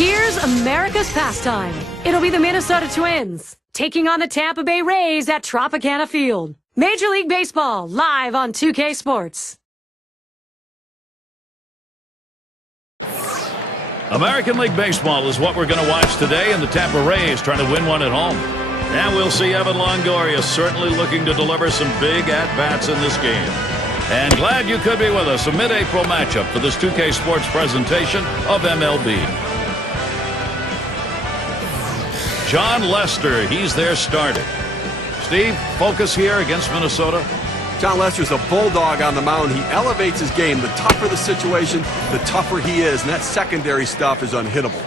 Here's America's pastime. It'll be the Minnesota Twins taking on the Tampa Bay Rays at Tropicana Field. Major League Baseball, live on 2K Sports. American League Baseball is what we're going to watch today, and the Tampa Rays trying to win one at home. And we'll see Evan Longoria certainly looking to deliver some big at-bats in this game. And glad you could be with us. A mid-April matchup for this 2K Sports presentation of MLB. John Lester, he's their starter. Steve, focus here against Minnesota. John Lester's a bulldog on the mound. He elevates his game. The tougher the situation, the tougher he is, and that secondary stuff is unhittable.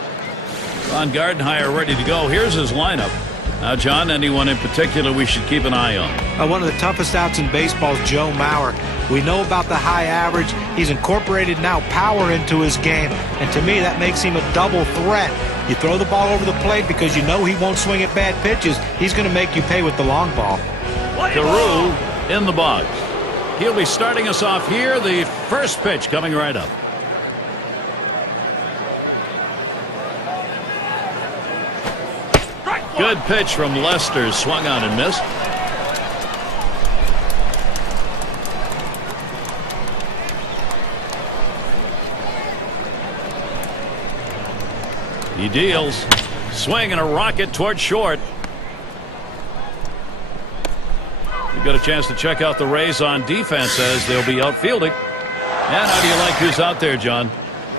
Ron Gardenhire ready to go. Here's his lineup. Now, John, anyone in particular we should keep an eye on? One of the toughest outs in baseball is Joe Mauer. We know about the high average. He's incorporated now power into his game, and to me that makes him a double threat. You throw the ball over the plate because you know he won't swing at bad pitches. He's going to make you pay with the long ball. Carew in the box. He'll be starting us off here. The first pitch coming right up. Good pitch from Lester, swung on and missed. He deals. Swing and a rocket toward short. We've got a chance to check out the Rays on defense as they'll be outfielding. And how do you like who's out there, John?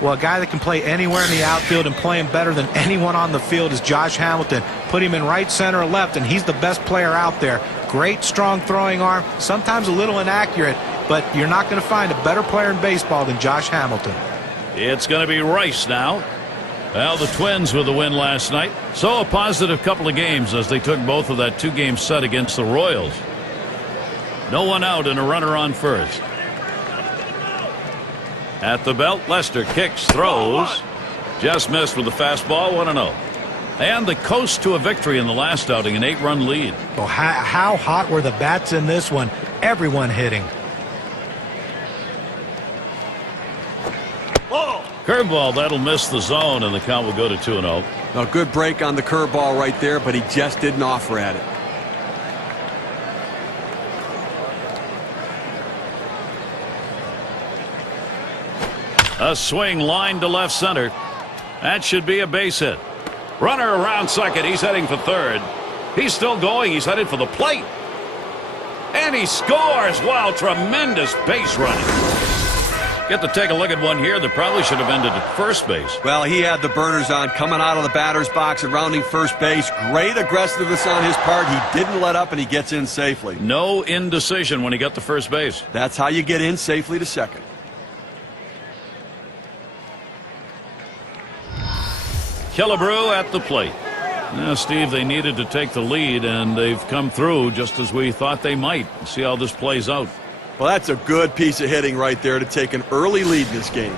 Well, a guy that can play anywhere in the outfield and play him better than anyone on the field is Josh Hamilton. Put him in right, center, or left, and he's the best player out there. Great, strong throwing arm, sometimes a little inaccurate, but you're not going to find a better player in baseball than Josh Hamilton. It's going to be Rice now. Well, the Twins with the win last night. So a positive couple of games as they took both of that two-game set against the Royals. No one out and a runner on first. At the belt, Lester kicks, throws. Just missed with the fastball, 1-0. And the coast to a victory in the last outing, an 8-run lead. Well, how hot were the bats in this one? Everyone hitting. Curveball, that'll miss the zone, and the count will go to 2-0. A good break on the curveball right there, but he just didn't offer at it. A swing line to left center. That should be a base hit. Runner around second. He's heading for third. He's still going. He's headed for the plate. And he scores. Wow, tremendous base running. Get to take a look at one here that probably should have ended at first base. Well, he had the burners on coming out of the batter's box and rounding first base. Great aggressiveness on his part. He didn't let up, and he gets in safely. No indecision when he got to first base. That's how you get in safely to second. Killebrew at the plate. Now, Steve, they needed to take the lead, and they've come through just as we thought they might. See how this plays out. Well, that's a good piece of hitting right there to take an early lead in this game.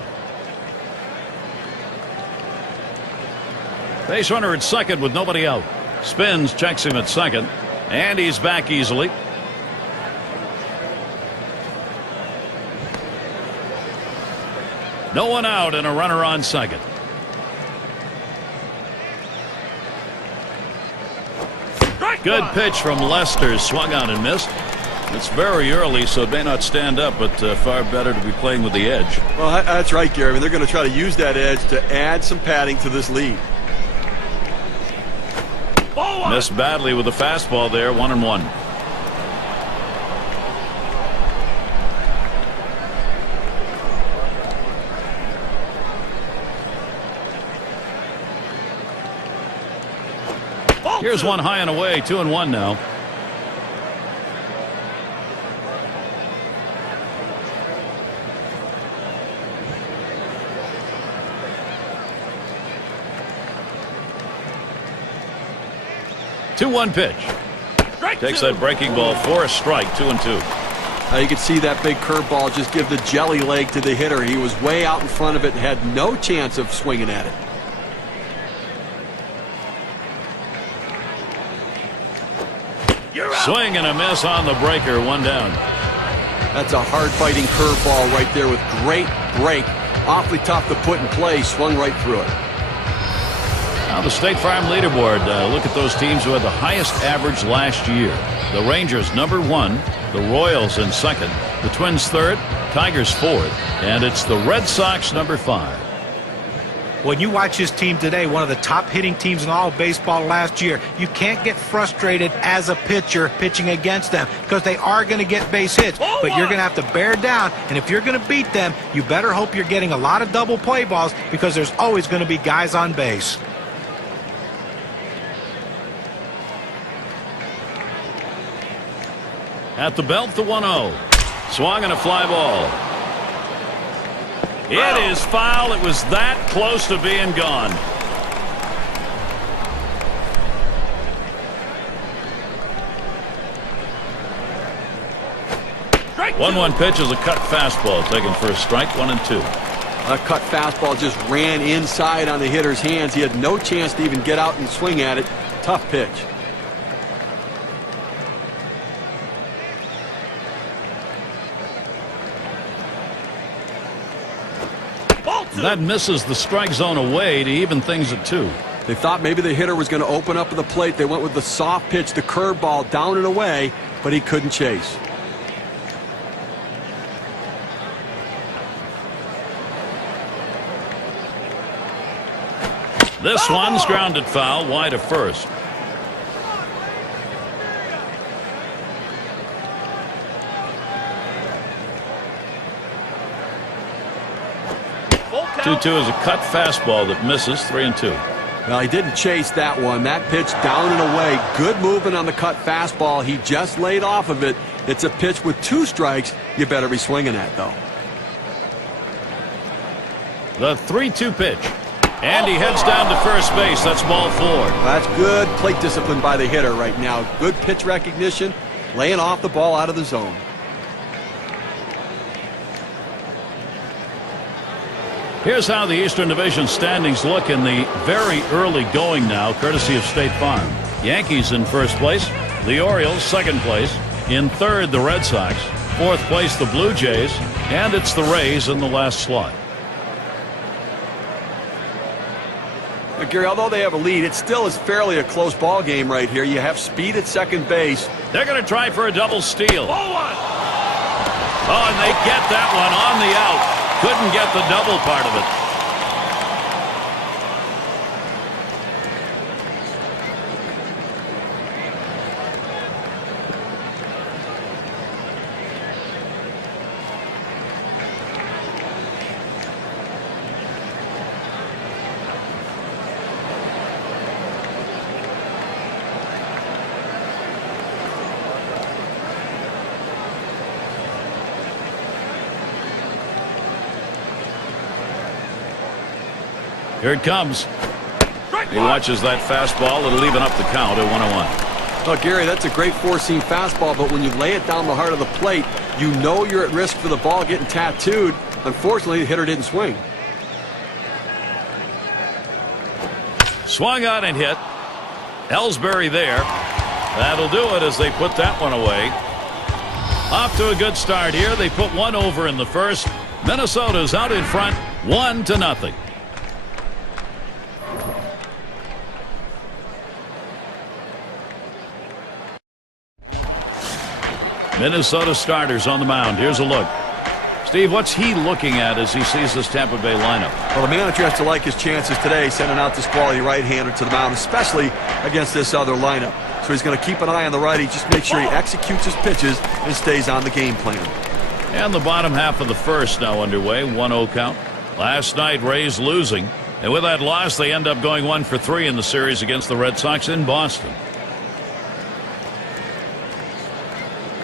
Base runner at second with nobody out. Spins, checks him at second, and he's back easily. No one out and a runner on second. Good pitch from Lester, swung on and missed. It's very early, so it may not stand up, but far better to be playing with the edge. Well, that's right, Gary. I mean, they're going to try to use that edge to add some padding to this lead. Missed badly with the fastball there, 1-1. Here's one high and away, 2-1 now. Two-one pitch. Takes that breaking ball for a strike, 2-2. You can see that big curveball just give the jelly leg to the hitter. He was way out in front of it and had no chance of swinging at it. Swing and a miss on the breaker, one down. That's a hard-fighting curveball right there with great break. Awfully tough to put in play. Swung right through it. Now the State Farm leaderboard. Look at those teams who had the highest average last year. The Rangers #1, the Royals in second, the Twins third, Tigers fourth, and it's the Red Sox #5. When you watch this team today, one of the top hitting teams in all of baseball last year, you can't get frustrated as a pitcher pitching against them because they are going to get base hits. But you're going to have to bear down, and if you're going to beat them, you better hope you're getting a lot of double play balls because there's always going to be guys on base. At the belt, the 1-0. Swung and a fly ball. It is foul. It was that close to being gone. Strike 1-1 pitch is a cut fastball taken for a strike, 1-2. A cut fastball just ran inside on the hitter's hands. He had no chance to even get out and swing at it. Tough pitch. That misses the strike zone away to even things at 2. They thought maybe the hitter was going to open up at the plate. They went with the soft pitch, the curveball, down and away, but he couldn't chase. This one's grounded foul wide of first. Two is a cut fastball that misses, 3-2. Well, he didn't chase that one. That pitch down and away. Good movement on the cut fastball. He just laid off of it. It's a pitch with 2 strikes. You better be swinging at, though. The 3-2 pitch. And he heads down to first base. That's ball 4. That's good plate discipline by the hitter right now. Good pitch recognition. Laying off the ball out of the zone. Here's how the Eastern Division standings look in the very early going now, courtesy of State Farm. Yankees in first place, the Orioles second place, in third the Red Sox, fourth place the Blue Jays, and it's the Rays in the last slot. But Gary, although they have a lead, it still is fairly a close ball game right here. You have speed at second base. They're going to try for a double steal. Oh, and they get that one on the out. Couldn't get the double part of it. Here it comes. He watches that fastball. It'll even up the count at 1-1. Well, Gary, that's a great four-seam fastball, but when you lay it down the heart of the plate, you know you're at risk for the ball getting tattooed. Unfortunately, the hitter didn't swing. Swung on and hit. Ellsbury there. That'll do it as they put that one away. Off to a good start here. They put one over in the first. Minnesota's out in front, 1-0. Minnesota starters on the mound. Here's a look. Steve, what's he looking at as he sees this Tampa Bay lineup? Well, the manager has to like his chances today, sending out this quality right-hander to the mound, especially against this other lineup. So he's going to keep an eye on the righty, just make sure he executes his pitches and stays on the game plan. And the bottom half of the first now underway, 1-0 count. Last night, Rays losing. And with that loss, they end up going 1 for 3 in the series against the Red Sox in Boston.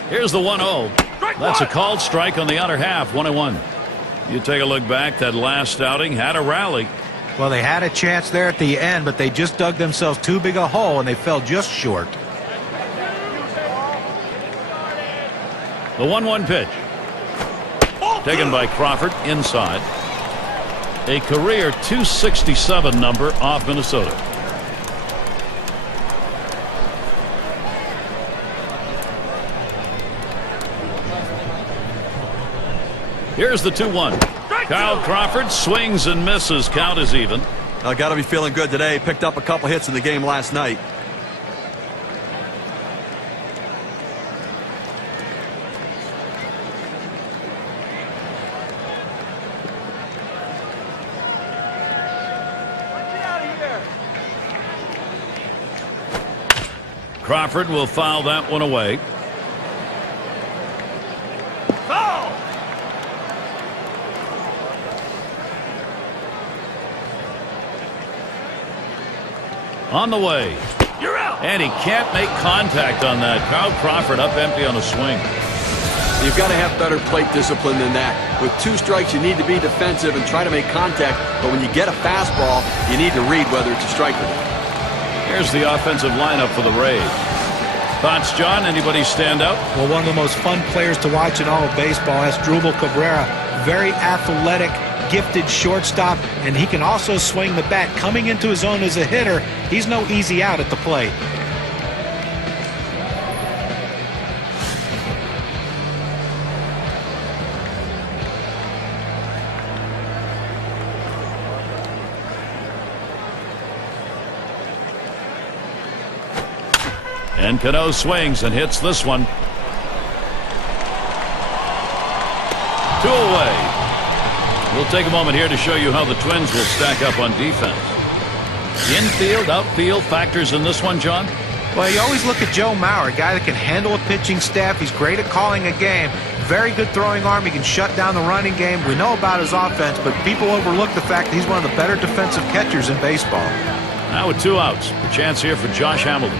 Here's the 1-0. That's a called strike on the outer half, 1-1. You take a look back, that last outing had a rally. Well, they had a chance there at the end, but they just dug themselves too big a hole, and they fell just short. The 1-1 pitch. Taken by Crawford inside. A career .267 number off Minnesota. Here's the 2-1. Kyle Crawford swings and misses. Count is even. Got to be feeling good today. Picked up a couple hits in the game last night. Crawford will foul that one away. Foul! On the way. You're out. And he can't make contact on that. Kyle Crawford up empty on a swing. You've got to have better plate discipline than that. With 2 strikes, you need to be defensive and try to make contact. But when you get a fastball, you need to read whether it's a strike or not. Here's the offensive lineup for the Rays. Thoughts, John? Anybody stand out? Well, one of the most fun players to watch in all of baseball. That's Drupal Cabrera. Very athletic, gifted shortstop, and he can also swing the bat. Coming into his own as a hitter, he's no easy out at the plate. And Cano swings and hits this one. 2 away. We'll take a moment here to show you how the Twins will stack up on defense. Infield, outfield factors in this one, John? Well, you always look at Joe Mauer, a guy that can handle a pitching staff. He's great at calling a game. Very good throwing arm. He can shut down the running game. We know about his offense, but people overlook the fact that he's one of the better defensive catchers in baseball. Now with 2 outs, a chance here for Josh Hamilton.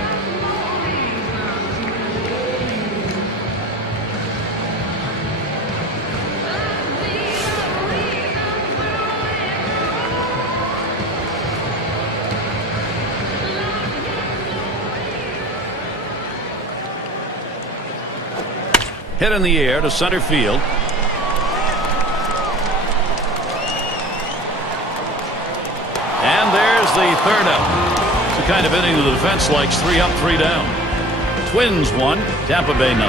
Hit in the air to center field. And there's the 3rd out. It's the kind of inning the defense likes. 3 up, 3 down. Twins 1, Tampa Bay 0.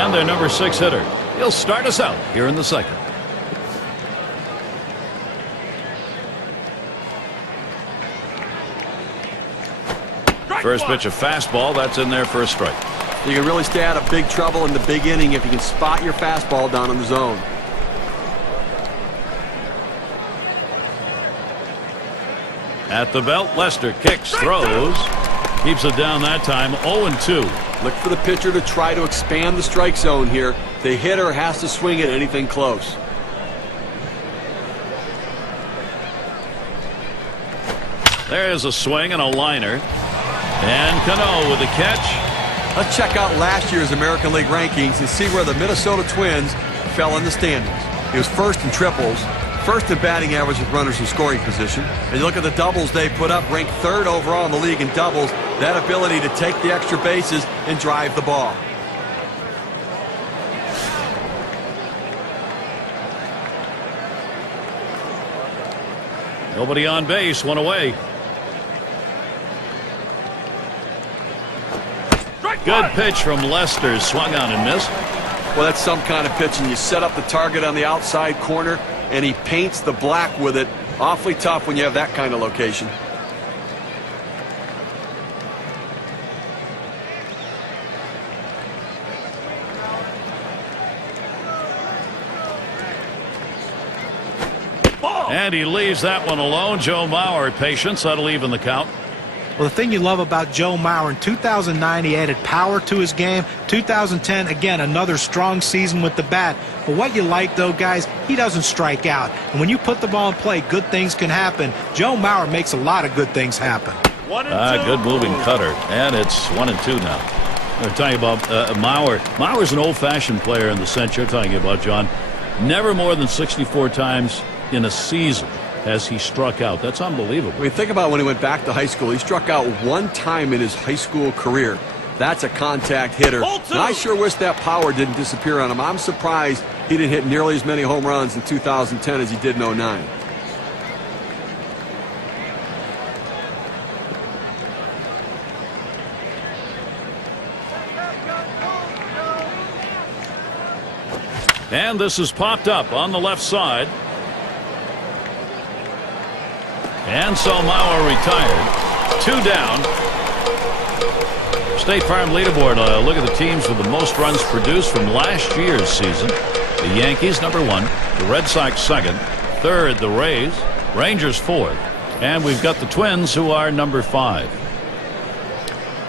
And their number 6 hitter. He'll start us out here in the 2nd. First pitch, a fastball. That's in there for a strike. You can really stay out of big trouble in the big inning if you can spot your fastball down in the zone. At the belt, Lester kicks, throws. Keeps it down that time. 0-2. Look for the pitcher to try to expand the strike zone here. The hitter has to swing at anything close. There's a swing and a liner. And Cano with the catch. Let's check out last year's American League rankings and see where the Minnesota Twins fell in the standings. He was 1st in triples, 1st in batting average with runners in scoring position. And you look at the doubles they put up, ranked 3rd overall in the league in doubles. That ability to take the extra bases and drive the ball. Nobody on base, 1 away. Good pitch from Lester, swung on and missed. Well, that's some kind of pitching. You set up the target on the outside corner, and he paints the black with it. Awfully tough when you have that kind of location. And he leaves that one alone. Joe Mauer, patience. That'll even the count. Well, the thing you love about Joe Mauer, in 2009 he added power to his game. 2010, again, another strong season with the bat. But what you like, though, guys, he doesn't strike out. And when you put the ball in play, good things can happen. Joe Mauer makes a lot of good things happen. 1-2. Good moving cutter. And it's 1-2 now. We're talking about Mauer. Mauer's an old-fashioned player in the sense you're talking about, John. Never more than 64 times in a season has he struck out. That's unbelievable. I mean, think about when he went back to high school. He struck out 1 time in his high school career. That's a contact hitter. And I sure wish that power didn't disappear on him. I'm surprised he didn't hit nearly as many home runs in 2010 as he did in 09. And this is popped up on the left side. And so Mauer retired. 2 down. State Farm leaderboard. Look at the teams with the most runs produced from last year's season. The Yankees, number 1. The Red Sox, 2nd. 3rd, the Rays. Rangers, 4th. And we've got the Twins, who are number 5.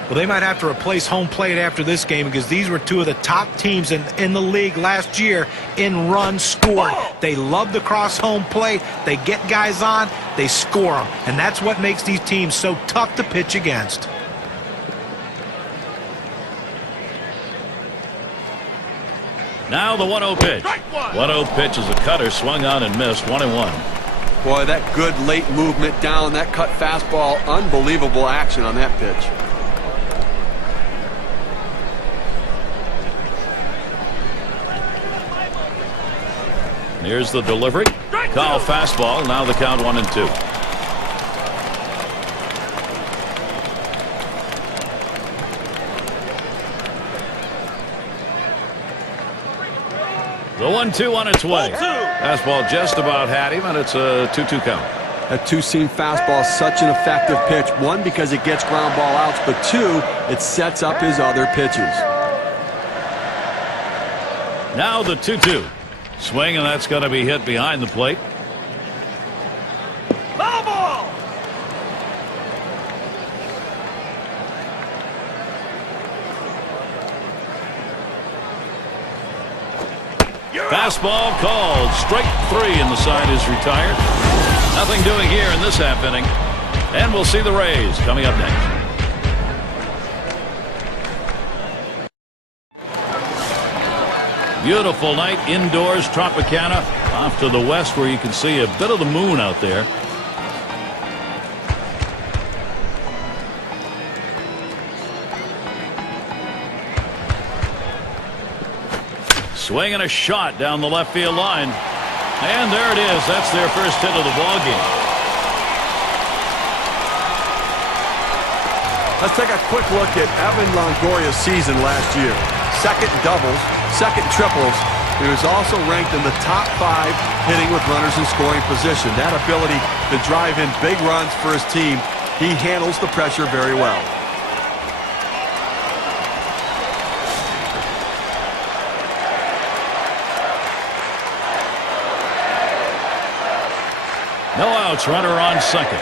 Well, they might have to replace home plate after this game because these were 2 of the top teams in the league last year in runs scored. They love to cross home plate. They get guys on. They score them. And that's what makes these teams so tough to pitch against. Now the 1-0 pitch. 1-0 pitch is a cutter, swung on and missed. 1-1. Boy, that good late movement down, that cut fastball, unbelievable action on that pitch. Here's the delivery. Call fastball. Now the count 1-2. The 1-2 on its way. Fastball just about had him, and it's a 2-2 count. That two-seam fastball is such an effective pitch. 1, because it gets ground ball outs, but 2, it sets up his other pitches. Now the 2-2. Swing, and that's going to be hit behind the plate. Foul ball! Fastball called. Strike 3, and the side is retired. Nothing doing here in this half inning. And we'll see the Rays coming up next. Beautiful night indoors, Tropicana, off to the west where you can see a bit of the moon out there. Swing and a shot down the left field line. And there it is. That's their first hit of the ball game. Let's take a quick look at Evan Longoria's season last year. 2nd in doubles, 2nd in triples. He was also ranked in the top 5 hitting with runners in scoring position. That ability to drive in big runs for his team, he handles the pressure very well. No outs, runner on 2nd.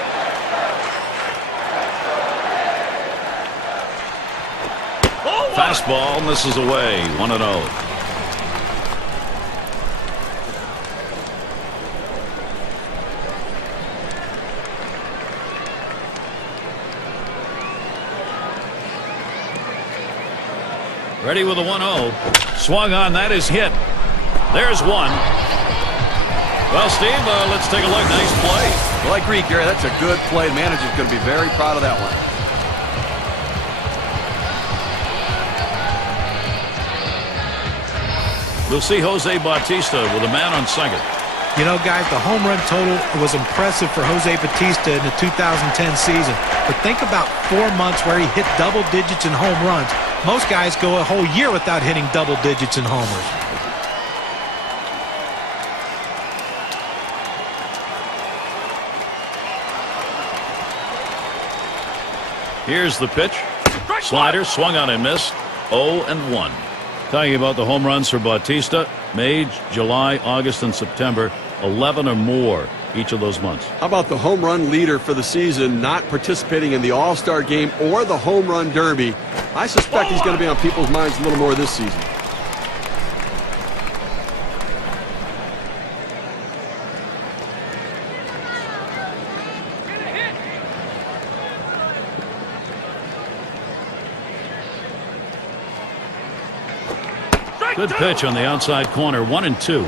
Fastball misses away. 1-0. Ready with a 1-0. Swung on. That is hit. There's 1. Well, Steve, let's take a look. Nice play. Well, I agree, Gary. That's a good play. The manager's going to be very proud of that one. We'll see Jose Bautista with a man on 2nd. You know, guys, the home run total was impressive for Jose Bautista in the 2010 season. But think about 4 months where he hit double digits in home runs. Most guys go a whole year without hitting double digits in homers. Here's the pitch. Slider swung on and missed. 0-1. Telling you about the home runs for Bautista. May, July, August, and September. 11 or more each of those months. How about the home run leader for the season not participating in the All-Star game or the home run derby? I suspect he's going to be on people's minds a little more this season. Good pitch on the outside corner. 1-2.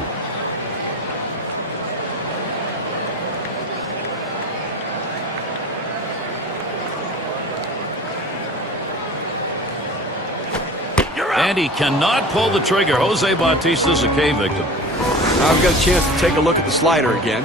And he cannot pull the trigger. Jose Bautista's a K victim. Now we've got a chance to take a look at the slider again.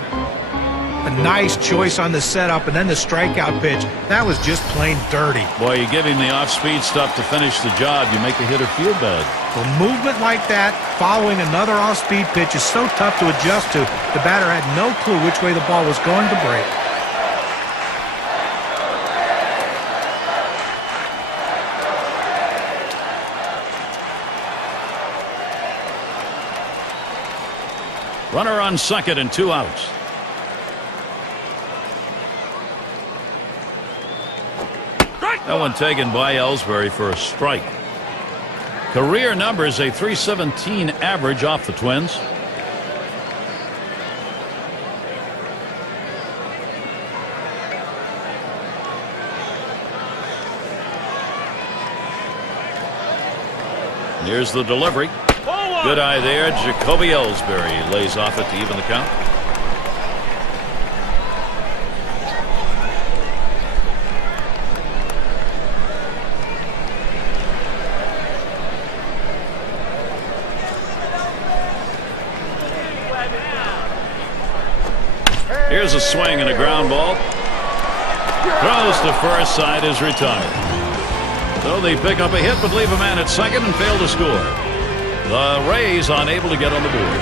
A nice choice on the setup, and then the strikeout pitch. That was just plain dirty. Boy, you give him the off-speed stuff to finish the job. You make the hitter feel bad. Well, movement like that, following another off-speed pitch, is so tough to adjust to. The batter had no clue which way the ball was going to break. Runner on second and 2 outs. That one taken by Ellsbury for a strike. Career numbers, a .317 average off the Twins. Here's the delivery. Good eye there. Jacoby Ellsbury lays off it to even the count. Here's a swing and a ground ball. Throws to first, side is retired. So they pick up a hit but leave a man at second and fail to score. The Rays unable to get on the board.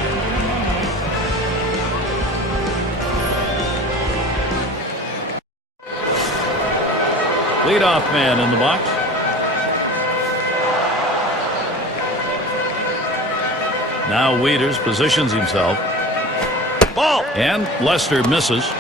Leadoff man in the box. Now Wieters positions himself. Ball! And Lester misses.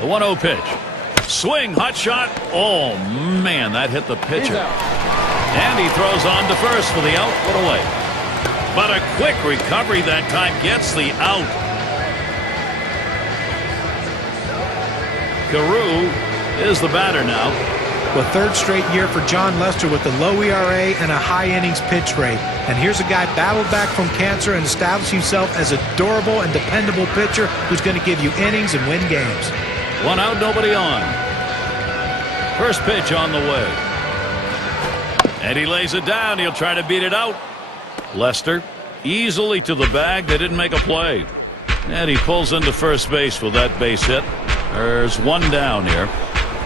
The 1-0 pitch. Swing, hot shot. Oh, man, that hit the pitcher. And he throws on to first for the out. What a way. But a quick recovery that time gets the out. Carew is the batter now. The third straight year for John Lester with a low ERA and a high innings pitch rate. And here's a guy battled back from cancer and established himself as a durable and dependable pitcher who's going to give you innings and win games. 1 out, nobody on. First pitch on the way. And he lays it down. He'll try to beat it out. Lester easily to the bag. They didn't make a play. And he pulls into first base with that base hit. There's one down here.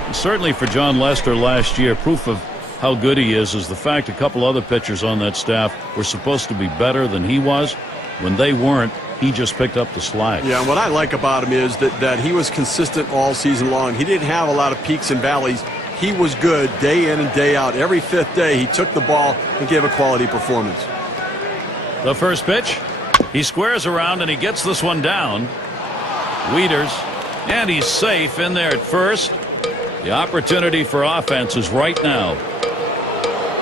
And certainly for John Lester last year, proof of how good he is the fact a couple other pitchers on that staff were supposed to be better than he was. When they weren't, he just picked up the slack. Yeah, and what I like about him is that he was consistent all season long. He didn't have a lot of peaks and valleys. He was good day in and day out. Every fifth day he took the ball and gave a quality performance. The first pitch. He squares around and he gets this one down. Wieters. And he's safe in there at first. The opportunity for offense is right now.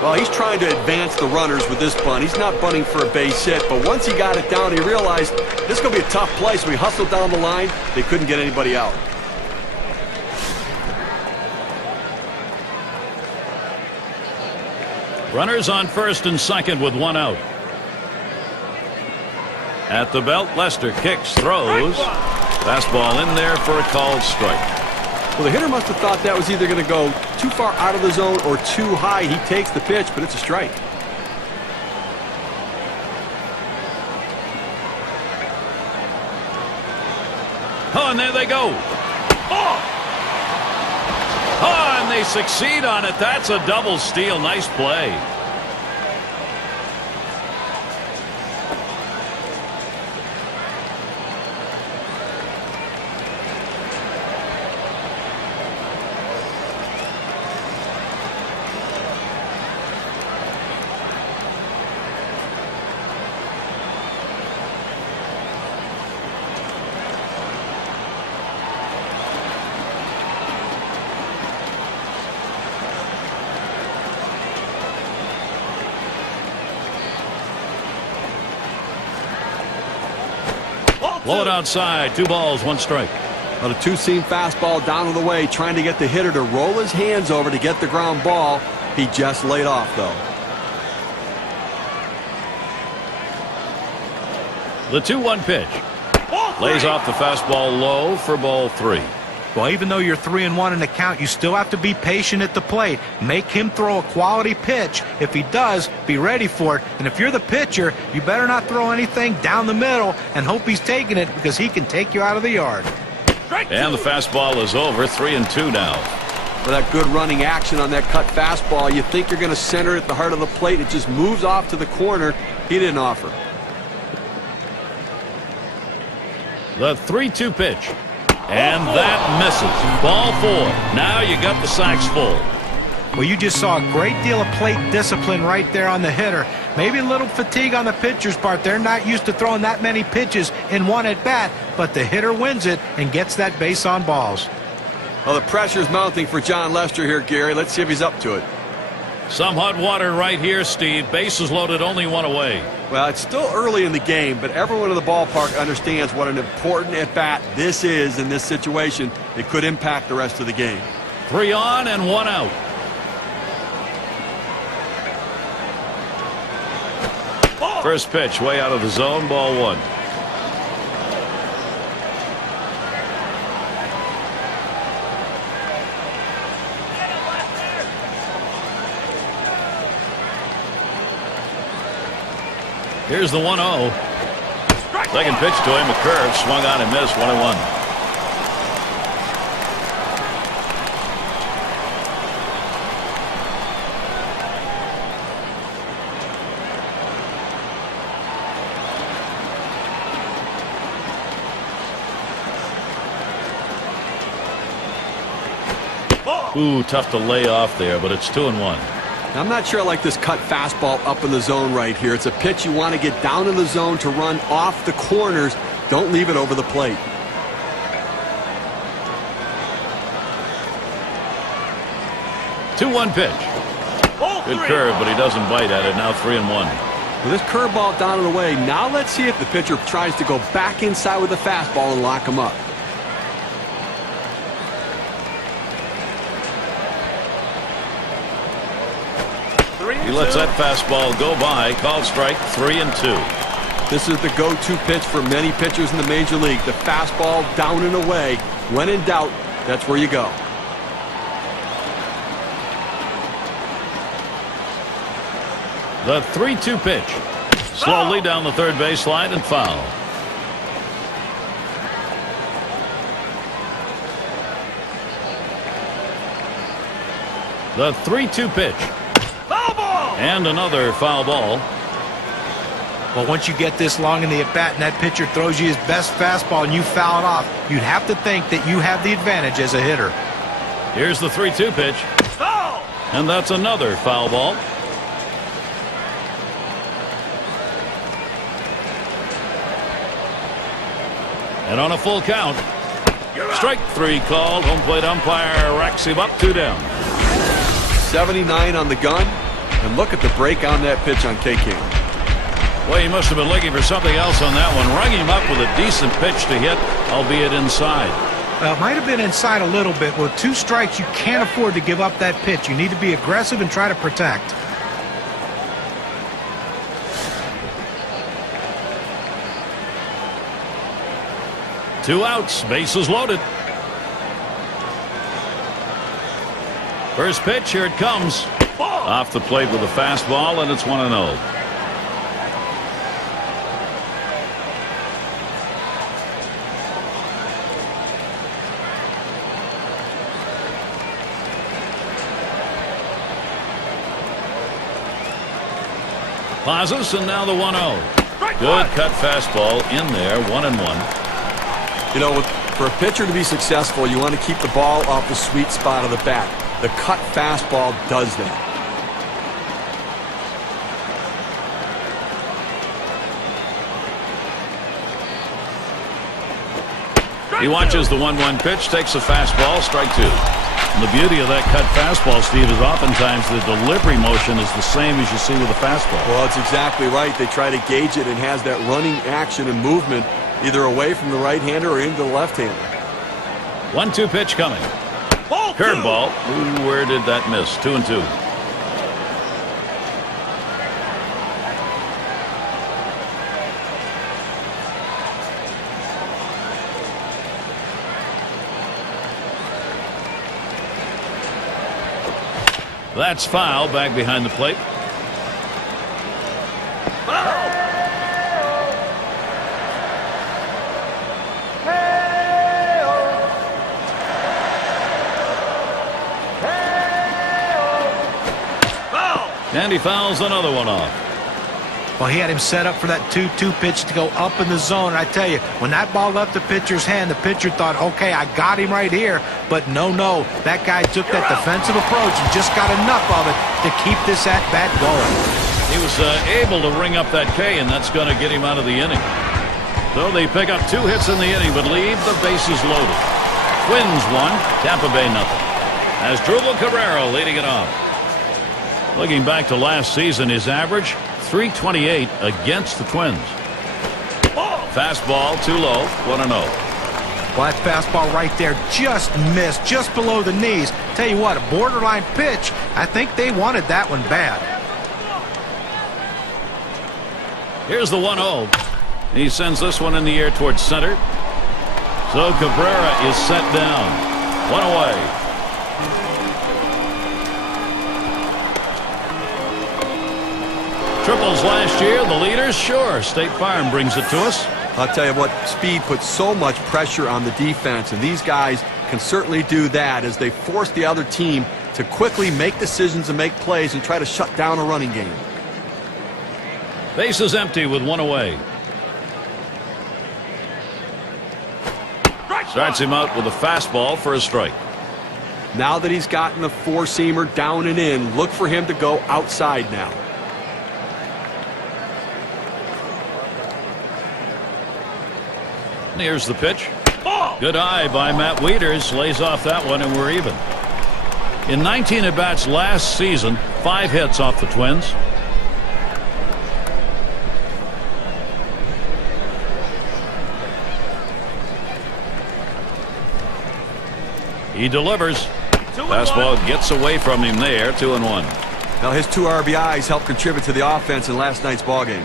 Well, he's trying to advance the runners with this bunt. He's not bunting for a base hit, but once he got it down, he realized this is going to be a tough play, so he hustled down the line. They couldn't get anybody out. Runners on first and second with 1 out. At the belt, Lester kicks, throws. Fastball in there for a called strike. Well, the hitter must have thought that was either going to go too far out of the zone or too high. He takes the pitch, but it's a strike. Oh, and there they go. Oh! Oh, and they succeed on it. That's a double steal. Nice play. Blow it outside. 2 balls, 1 strike. On a two-seam fastball down to the way, trying to get the hitter to roll his hands over to get the ground ball. He just laid off, though. The 2-1 pitch. Lays off the fastball low for ball 3. Well, even though you're 3-1 in the count, you still have to be patient at the plate. Make him throw a quality pitch. If he does, be ready for it. And if you're the pitcher, you better not throw anything down the middle and hope he's taking it, because he can take you out of the yard. And the fastball is over. 3-2 now. For that good running action on that cut fastball, you think you're going to center it at the heart of the plate. It just moves off to the corner. He didn't offer. The 3-2 pitch. And that misses. Ball 4. Now you got the sacks full. Well, you just saw a great deal of plate discipline right there on the hitter. Maybe a little fatigue on the pitcher's part. They're not used to throwing that many pitches in one at bat, but the hitter wins it and gets that base on balls. Well, the pressure's mounting for John Lester here, Gary. Let's see if he's up to it. Some hot water right here, Steve. Bases loaded, only one away. Well, it's still early in the game, but everyone in the ballpark understands what an important at-bat this is in this situation. It could impact the rest of the game. 3 on and 1 out. First pitch way out of the zone, ball 1. Here's the 1-0. Second pitch to him, a curve, swung on and missed. 1-1. Ooh, tough to lay off there, but it's 2-1. I'm not sure I like this cut fastball up in the zone right here. It's a pitch you want to get down in the zone to run off the corners. Don't leave it over the plate. Two-one pitch. Good curve, but he doesn't bite at it. Now 3-1. With this curveball down and away, now let's see if the pitcher tries to go back inside with the fastball and lock him up. He lets that fastball go by. Called strike. 3-2. This is the go-to pitch for many pitchers in the major league. The fastball down and away. When in doubt, that's where you go. The 3-2 pitch. Slowly down the third base line and foul. The 3-2 pitch. And another foul ball. Well, once you get this long in the at-bat and that pitcher throws you his best fastball and you foul it off, you'd have to think that you have the advantage as a hitter. Here's the 3-2 pitch. And that's another foul ball. And on a full count, strike 3 called. Home plate umpire racks him up, 2 down. 79 on the gun. And look at the break on that pitch on K-King. Well, he must have been looking for something else on that one. Rung him up with a decent pitch to hit, albeit inside. It might have been inside a little bit. With 2 strikes, you can't afford to give up that pitch. You need to be aggressive and try to protect. Two outs, bases loaded. First pitch, here it comes. Off the plate with a fastball, and it's 1-0. Pauses, and now the 1-0. Good cut fastball in there, 1-1. You know, for a pitcher to be successful, you want to keep the ball off the sweet spot of the bat. The cut fastball does that. He watches the 1-1 pitch, takes a fastball, strike 2. And the beauty of that cut fastball, Steve, is oftentimes the delivery motion is the same as you see with a fastball. Well, that's exactly right. They try to gauge it and has that running action and movement either away from the right-hander or into the left-hander. 1-2 pitch coming. Curveball. Ooh, where did that miss? 2-2. That's foul back behind the plate. And he fouls another one off. Well, he had him set up for that 2-2 pitch to go up in the zone. And I tell you, when that ball left the pitcher's hand, the pitcher thought, okay, I got him right here. But no, that guy took that defensive approach and just got enough of it to keep this at-bat going. He was able to ring up that K, and that's going to get him out of the inning. So they pick up 2 hits in the inning, but leave the bases loaded. Twins 1, Tampa Bay nothing. As Drupal Cabrera leading it off. Looking back to last season, his average, .328 against the Twins. Fastball too low, 1-0. Well, that fastball right there just missed, just below the knees. Tell you what, a borderline pitch. I think they wanted that one bad. Here's the 1-0. He sends this one in the air towards center. So Cabrera is set down. 1 away. Triples last year, the leaders, sure. State Farm brings it to us. I'll tell you what, speed puts so much pressure on the defense, and these guys can certainly do that as they force the other team to quickly make decisions and make plays and try to shut down a running game. Base is empty with 1 away. Starts him out with a fastball for a strike. Now that he's gotten the 4-seamer down and in, look for him to go outside now. Here's the pitch. Good eye by Matt Wieters. Lays off that one, and we're even. In 19 at-bats last season, 5 hits off the Twins. He delivers. Fastball gets away from him there. 2-1. Now his 2 RBIs helped contribute to the offense in last night's ballgame.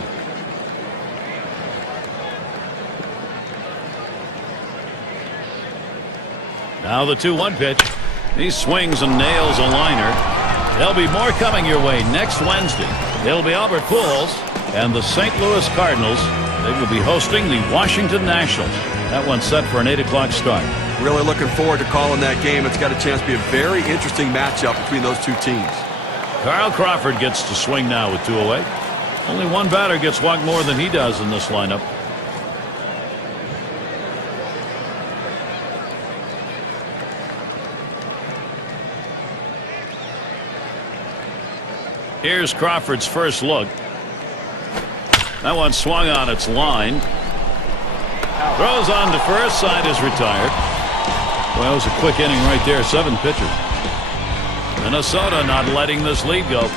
Now the 2-1 pitch. He swings and nails a liner. There'll be more coming your way next Wednesday. It'll be Albert Pujols and the St. Louis Cardinals. They will be hosting the Washington Nationals. That one's set for an 8 o'clock start. Really looking forward to calling that game. It's got a chance to be a very interesting matchup between those 2 teams. Carl Crawford gets to swing now with 2 away. Only one batter gets walked more than he does in this lineup. Here's Crawford's first look. That one swung on its line. Throws on to first. Side is retired. Well, that was a quick inning right there. 7 pitchers. Minnesota not letting this lead go.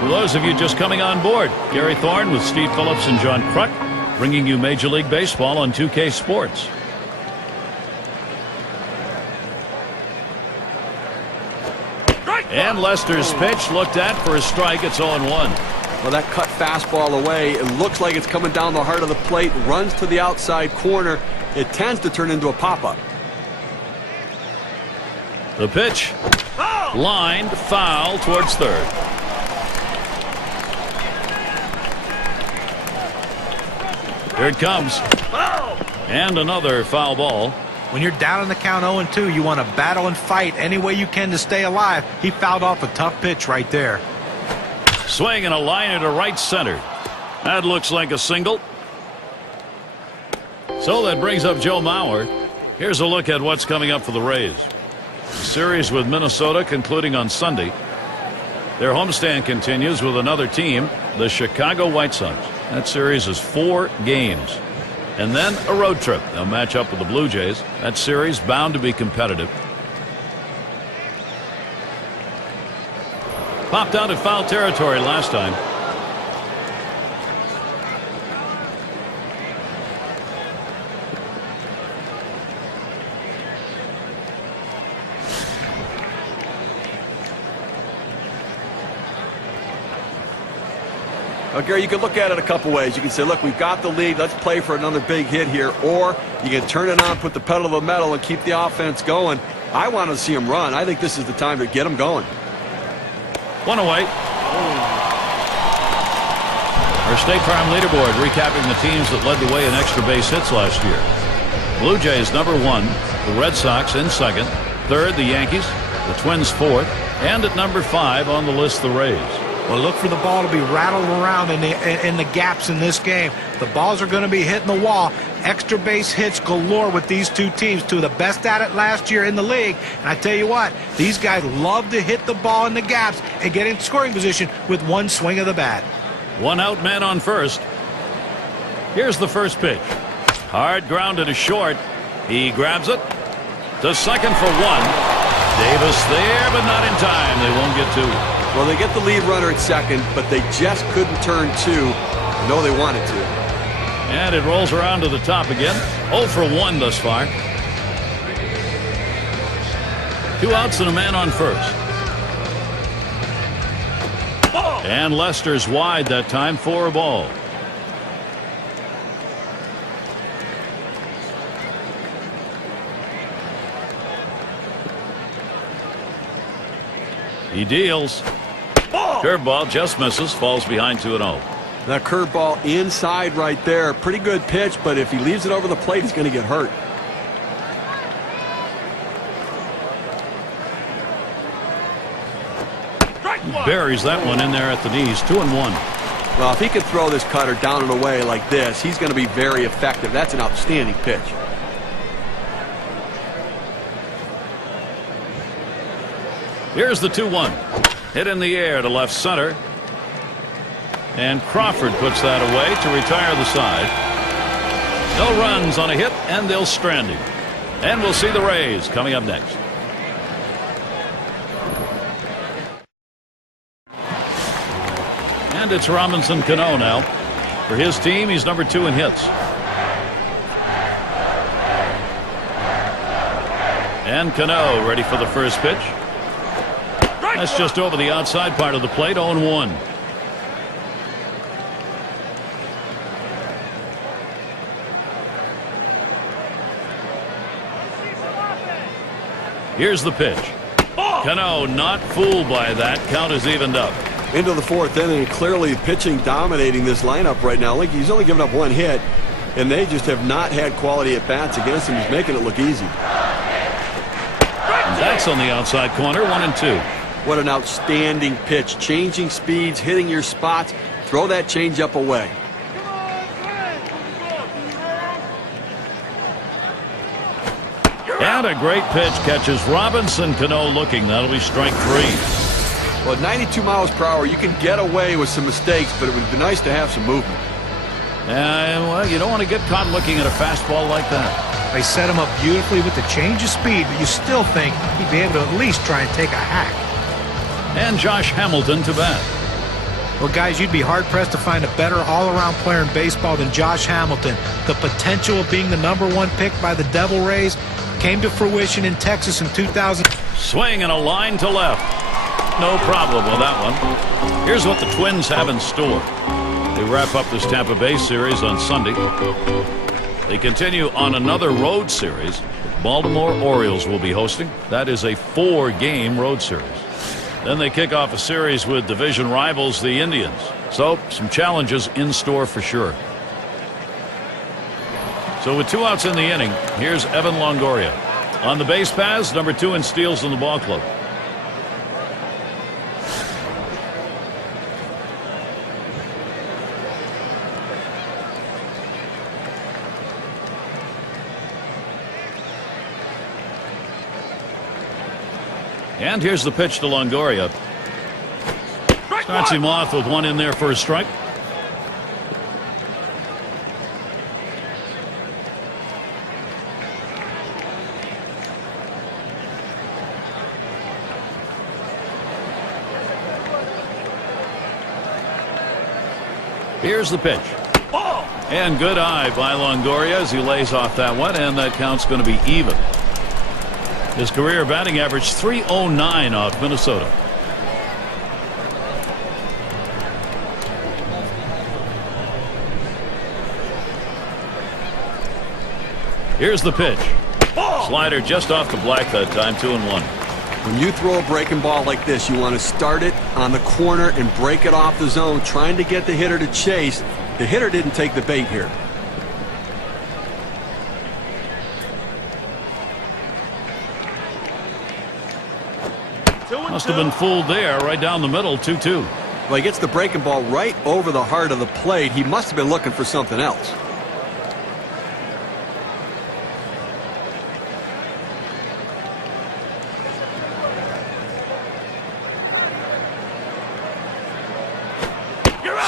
For those of you just coming on board, Gary Thorne with Steve Phillips and John Kruk bringing you Major League Baseball on 2K Sports. And Lester's pitch looked at for a strike. It's 0-1. Well, that cut fastball away. It looks like it's coming down the heart of the plate. Runs to the outside corner. It tends to turn into a pop-up. The pitch. Lined foul towards third. Here it comes. And another foul ball. When you're down in the count 0-2, you want to battle and fight any way you can to stay alive. He fouled off a tough pitch right there. Swing and a liner to right center. That looks like a single. So that brings up Joe Mauer. Here's a look at what's coming up for the Rays. The series with Minnesota concluding on Sunday. Their homestand continues with another team, the Chicago White Sox. That series is 4 games. And then a road trip. They'll match up with the Blue Jays. That series bound to be competitive. Popped out of foul territory last time. Gary, you can look at it a couple ways. You can say, look, we've got the lead. Let's play for another big hit here. Or you can turn it on, put the pedal to the metal, and keep the offense going. I want to see him run. I think this is the time to get him going. One away. Our State Farm leaderboard recapping the teams that led the way in extra base hits last year. Blue Jays #1, the Red Sox in second, third the Yankees, the Twins fourth, and at #5 on the list the Rays. Well, look for the ball to be rattled around in the gaps in this game. The balls are going to be hitting the wall. Extra base hits galore with these two teams, two of the best at it last year in the league. And I tell you what, these guys love to hit the ball in the gaps and get in scoring position with one swing of the bat. One out, man on first. Here's the first pitch. Hard grounded to short. He grabs it to second for one. Davis there, but not in time. They won't get two. Well, they get the lead runner at second, but they just couldn't turn two. No, they wanted to. And it rolls around to the top again. 0 for 1 thus far. 2 outs and a man on first. And Lester's wide that time for a ball. He deals. Curveball just misses, falls behind 2-0. That curveball inside right there. Pretty good pitch, but if he leaves it over the plate, he's going to get hurt. Buries that one in there at the knees. 2-1. Well, if he can throw this cutter down and away like this, he's going to be very effective. That's an outstanding pitch. Here's the 2-1. Hit in the air to left center. And Crawford puts that away to retire the side. No runs on a hit, and they'll strand him. And we'll see the Rays coming up next. And it's Robinson Cano now. For his team, he's #2 in hits. And Cano ready for the first pitch. That's just over the outside part of the plate. 0-1. Here's the pitch. Cano not fooled by that. Count is evened up. Into the fourth inning, clearly pitching dominating this lineup right now. Like, he's only given up 1 hit, and they just have not had quality at bats against him. He's making it look easy. And that's on the outside corner. 1-2. What an outstanding pitch. Changing speeds, hitting your spots. Throw that changeup away. And a great pitch catches Robinson Cano looking. That'll be strike 3. Well, at 92 miles per hour, you can get away with some mistakes, but it would be nice to have some movement. Well, you don't want to get caught looking at a fastball like that. They set him up beautifully with the change of speed, but you still think he'd be able to at least try and take a hack. And Josh Hamilton to bat. Well, guys, you'd be hard-pressed to find a better all-around player in baseball than Josh Hamilton. The potential of being the #1 pick by the Devil Rays came to fruition in Texas in 2000. Swing and a line to left. No problem with that one. Here's what the Twins have in store. They wrap up this Tampa Bay series on Sunday. They continue on another road series. The Baltimore Orioles will be hosting. That is a 4-game road series. Then they kick off a series with division rivals, the Indians. So, some challenges in store for sure. So with 2 outs in the inning, here's Evan Longoria. On the base paths, #2 in steals in the ball club. And here's the pitch to Longoria. Starts him off with one in there for a strike. Here's the pitch. And good eye by Longoria as he lays off that one, and that count's going to be even. His career batting average .309 off Minnesota. Here's the pitch. Slider just off the black that time, 2-1. When you throw a breaking ball like this, you want to start it on the corner and break it off the zone, trying to get the hitter to chase. The hitter didn't take the bait here. Must have been fooled there, right down the middle, 2-2. Well, he gets the breaking ball right over the heart of the plate. He must have been looking for something else.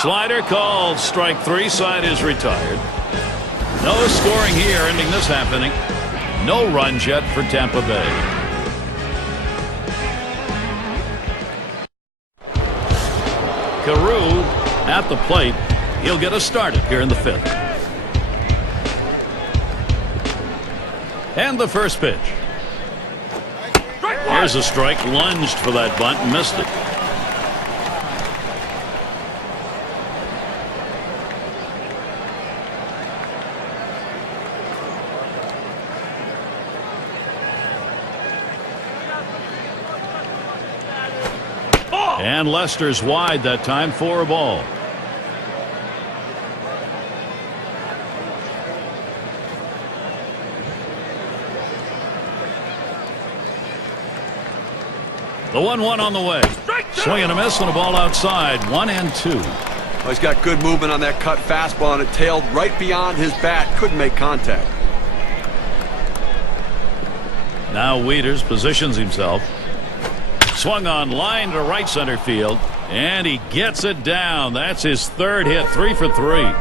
Slider called. Strike 3. Side is retired. No scoring here, ending this happening. No runs yet for Tampa Bay. Carew at the plate. He'll get us started here in the 5th. And the first pitch. Here's a strike. Lunged for that bunt and missed it. And Lester's wide that time for a ball. The 1-1 on the way. Swing and a miss and a ball outside. 1-2. Well, he's got good movement on that cut fastball, and it tailed right beyond his bat. Couldn't make contact. Now Wieters positions himself. Swung on line to right center field, and he gets it down. That's his 3rd hit, 3 for 3.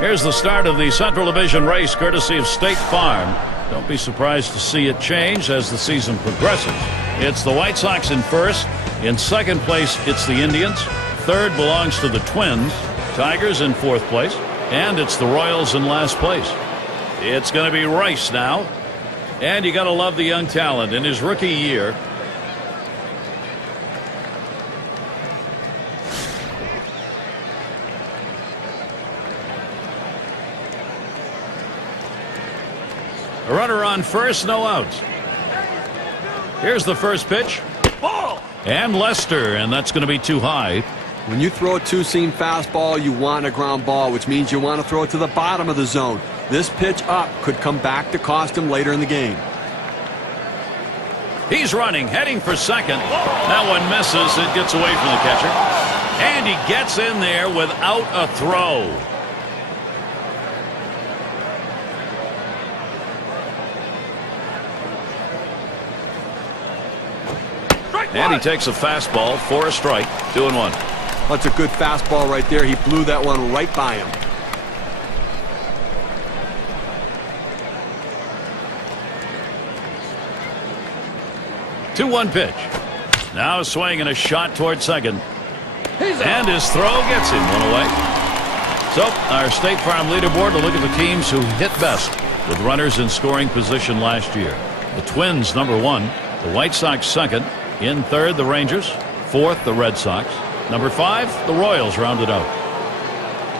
Here's the start of the Central Division race, courtesy of State Farm. Don't be surprised to see it change as the season progresses. It's the White Sox in first. In second place, it's the Indians. Third belongs to the Twins. Tigers in 4th place. And it's the Royals in last place. It's going to be Rice now. And you got to love the young talent in his rookie year. A runner on first, no outs. Here's the first pitch. Ball! And Lester, and that's going to be too high. When you throw a two-seam fastball, you want a ground ball, which means you want to throw it to the bottom of the zone. This pitch up could come back to cost him later in the game. He's running, heading for second. That one misses. It gets away from the catcher. And he gets in there without a throw. And he takes a fastball for a strike. 2-1. That's a good fastball right there. He blew that one right by him. Two-one pitch. Now a swing and a shot toward second. And his throw gets him one away. So our State Farm leaderboard will look at the teams who hit best with runners in scoring position last year. The Twins, number 1. The White Sox, second. In third, the Rangers. Fourth, the Red Sox. Number 5, the Royals rounded out.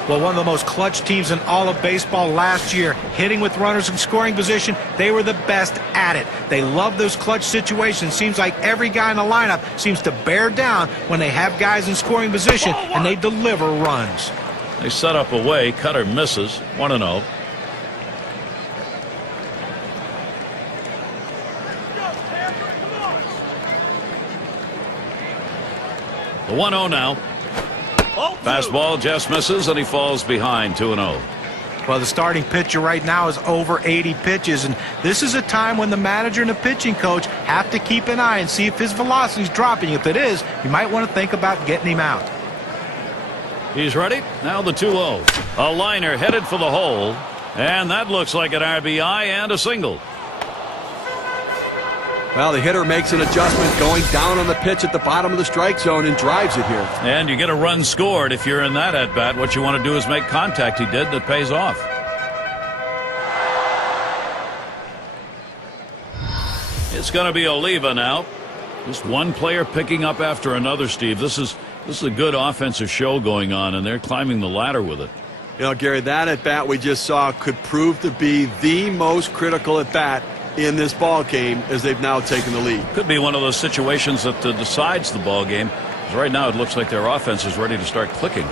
Well, one of the most clutch teams in all of baseball last year, hitting with runners in scoring position. They were the best at it. They love those clutch situations. Seems like every guy in the lineup seems to bear down when they have guys in scoring position, and they deliver runs. They set up a way. Cutter misses. 1-0. The 1-0 now. Fastball just misses, and he falls behind. 2-0. Well, the starting pitcher right now is over 80 pitches, and this is a time when the manager and the pitching coach have to keep an eye and see if his velocity is dropping. If it is, you might want to think about getting him out. He's ready. Now the 2-0. A liner headed for the hole, and that looks like an RBI and a single. Well, the hitter makes an adjustment going down on the pitch at the bottom of the strike zone and drives it here. And you get a run scored if you're in that at-bat. What you want to do is make contact. He did. That pays off. It's going to be Oliva now. Just one player picking up after another, Steve. This is a good offensive show going on, and they're climbing the ladder with it. You know, Gary, that at-bat we just saw could prove to be the most critical at-bat in this ball game as they've now taken the lead. Could be one of those situations that decides the ball game. Right now it looks like their offense is ready to start clicking.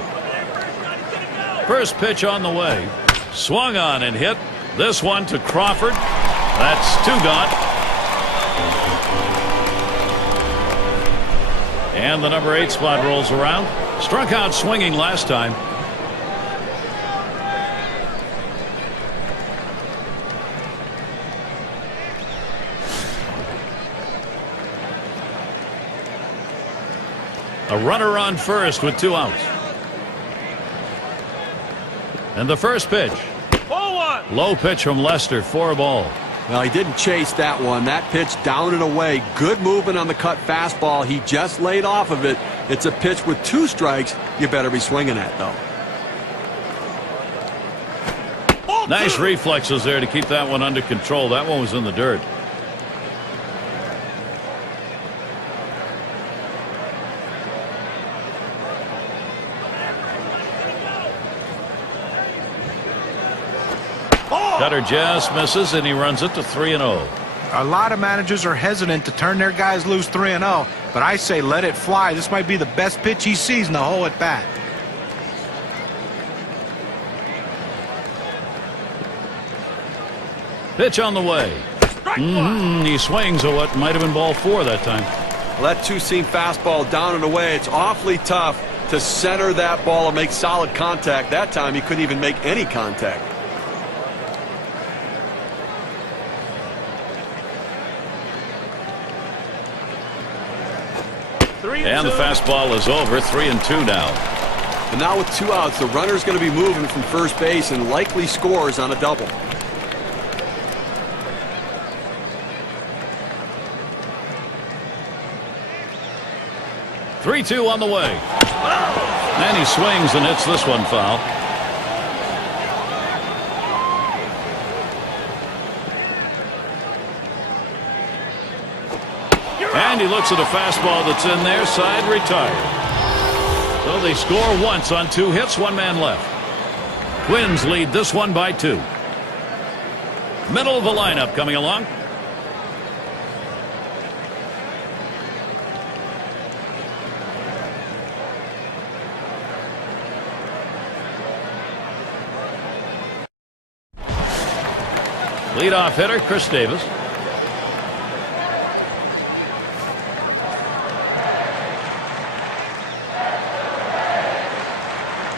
First pitch on the way. Swung on and hit. This one to Crawford. That's 2 gone. And the number 8 spot rolls around. Struck out swinging last time. A runner on first with 2 outs. And the first pitch. Low pitch from Lester, 4 ball. Well, he didn't chase that one. That pitch down and away. Good movement on the cut fastball. He just laid off of it. It's a pitch with 2 strikes. You better be swinging at, though. Nice reflexes there to keep that one under control. That one was in the dirt. Cutter just misses, and he runs it to 3-0. A lot of managers are hesitant to turn their guys loose 3-0, but I say let it fly. This might be the best pitch he sees in the whole at bat. Pitch on the way. He swings at what might have been ball 4 that time. Well, that 2-seam fastball down and away. It's awfully tough to center that ball and make solid contact. That time he couldn't even make any contact. And the fastball is over. 3-2 now. And now with 2 outs, the runner's going to be moving from first base and likely scores on a double. Three-2 on the way. And he swings and hits this one foul. And he looks at a fastball that's in there, side retired. So they score once on 2 hits, 1 man left. Twins lead this one by 2. Middle of the lineup coming along. Leadoff hitter, Chris Davis.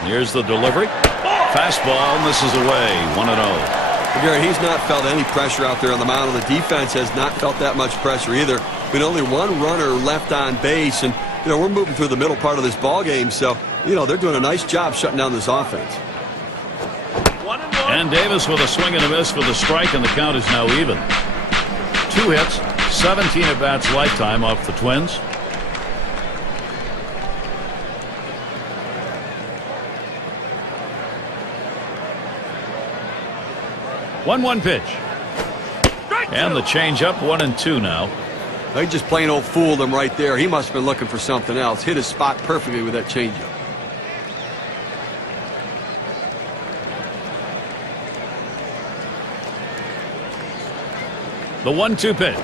Here's the delivery. Fastball misses away. 1-0. Gary, he's not felt any pressure out there on the mound, and the defense has not felt that much pressure either. With only 1 runner left on base, and we're moving through the middle part of this ball game, so they're doing a nice job shutting down this offense. And Davis with a swing and a miss for the strike, and the count is now even. 2 hits, 17 at bats lifetime off the Twins. One pitch. And the changeup, 1-2 now. They just plain old fooled him right there. He must have been looking for something else. Hit his spot perfectly with that changeup. The 1-2 pitch.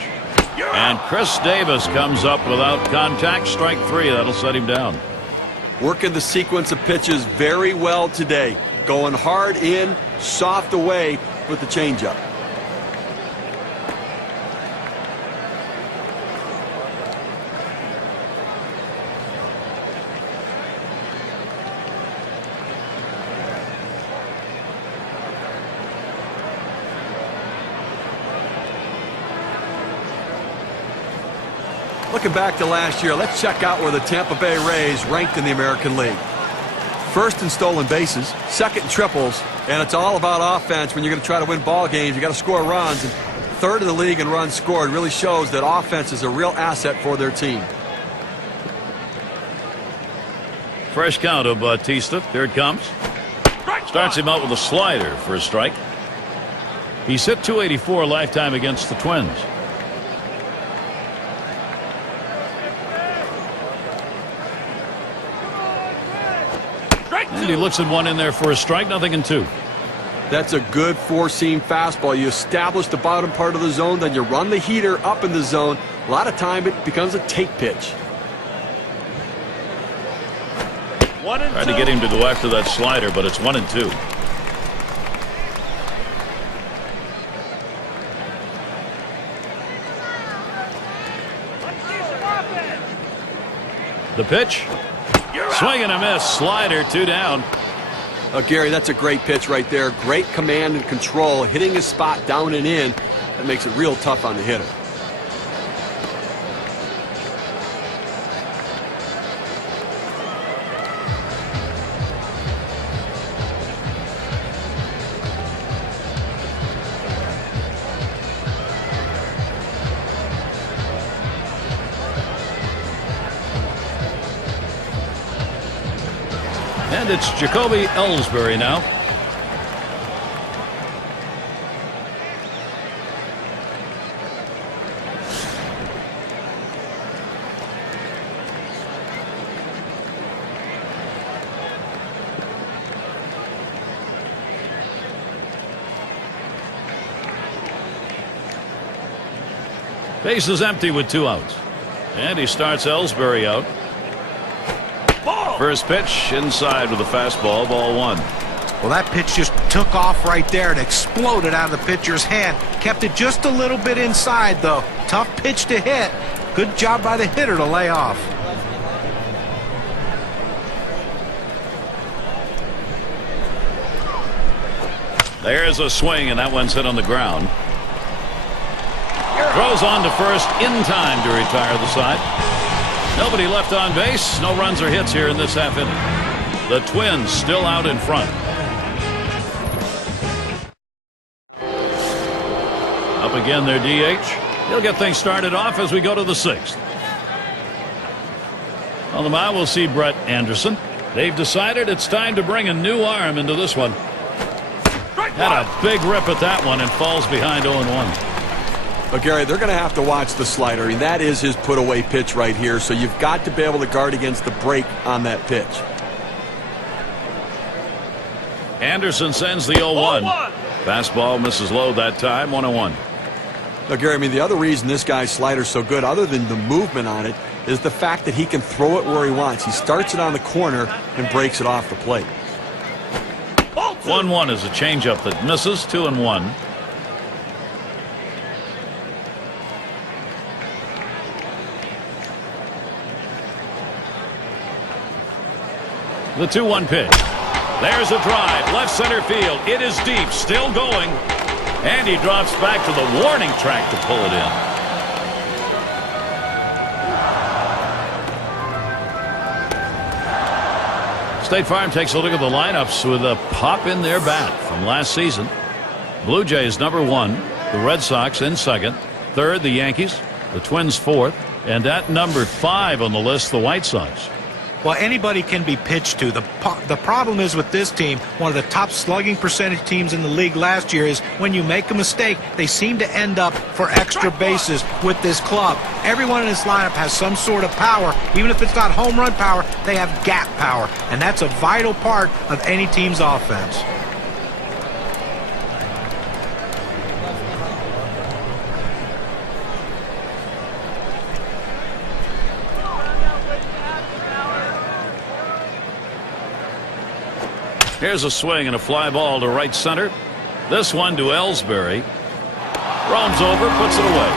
And Chris Davis comes up without contact. Strike 3. That'll set him down. Working the sequence of pitches very well today. Going hard in, soft away with the changeup. Looking back to last year, let's check out where the Tampa Bay Rays ranked in the American League. First in stolen bases, second in triples, and it's all about offense when you're going to try to win ball games. You got to score runs, and third in the league in runs scored. Really shows that offense is a real asset for their team. Fresh count of Bautista. Here it comes. Starts him out with a slider for a strike. He's hit .284 lifetime against the Twins. And he looks at one in there for a strike, 0-2. That's a good four-seam fastball. You establish the bottom part of the zone, then you run the heater up in the zone. A lot of time it becomes a take pitch. Trying to get him to go after that slider, but it's 1-2. The pitch. Swing and a miss. Slider, 2 down. Gary, that's a great pitch right there. Great command and control. Hitting his spot down and in. That makes it real tough on the hitter. And it's Jacoby Ellsbury now. Base is empty with 2 outs. And he starts Ellsbury out. First pitch inside with a fastball, ball 1. Well, that pitch just took off right there and exploded out of the pitcher's hand. Kept it just a little bit inside, though. Tough pitch to hit. Good job by the hitter to lay off. There's a swing, and that one's hit on the ground. Throws on to first in time to retire the side. Nobody left on base. No runs or hits here in this half inning. The Twins still out in front. Up again their DH. He'll get things started off as we go to the 6th. On the mound we'll see Brett Anderson. They've decided it's time to bring a new arm into this one. Had a big rip at that one and falls behind 0-1. But Gary, they're going to have to watch the slider. I mean, that is his put-away pitch right here, so you've got to be able to guard against the break on that pitch. Anderson sends the 0-1. Fastball misses low that time, 1-1. Now, Gary, I mean, the other reason this guy's slider's so good, other than the movement on it, is the fact that he can throw it where he wants. He starts it on the corner and breaks it off the plate. 1-1 is a changeup that misses, 2-1. The 2-1 pitch. There's a drive. Left center field. It is deep. Still going. And he drops back to the warning track to pull it in. State Farm takes a look at the lineups with a pop in their bat from last season. Blue Jays #1. The Red Sox in 2nd. 3rd, the Yankees. The Twins 4th. And at number 5 on the list, the White Sox. Well, anybody can be pitched to. The problem is with this team, one of the top slugging percentage teams in the league last year, is when you make a mistake, they seem to end up for extra bases with this club. Everyone in this lineup has some sort of power. Even if it's not home run power, they have gap power. And that's a vital part of any team's offense. Here's a swing and a fly ball to right center. This one to Ellsbury. Roams over, puts it away.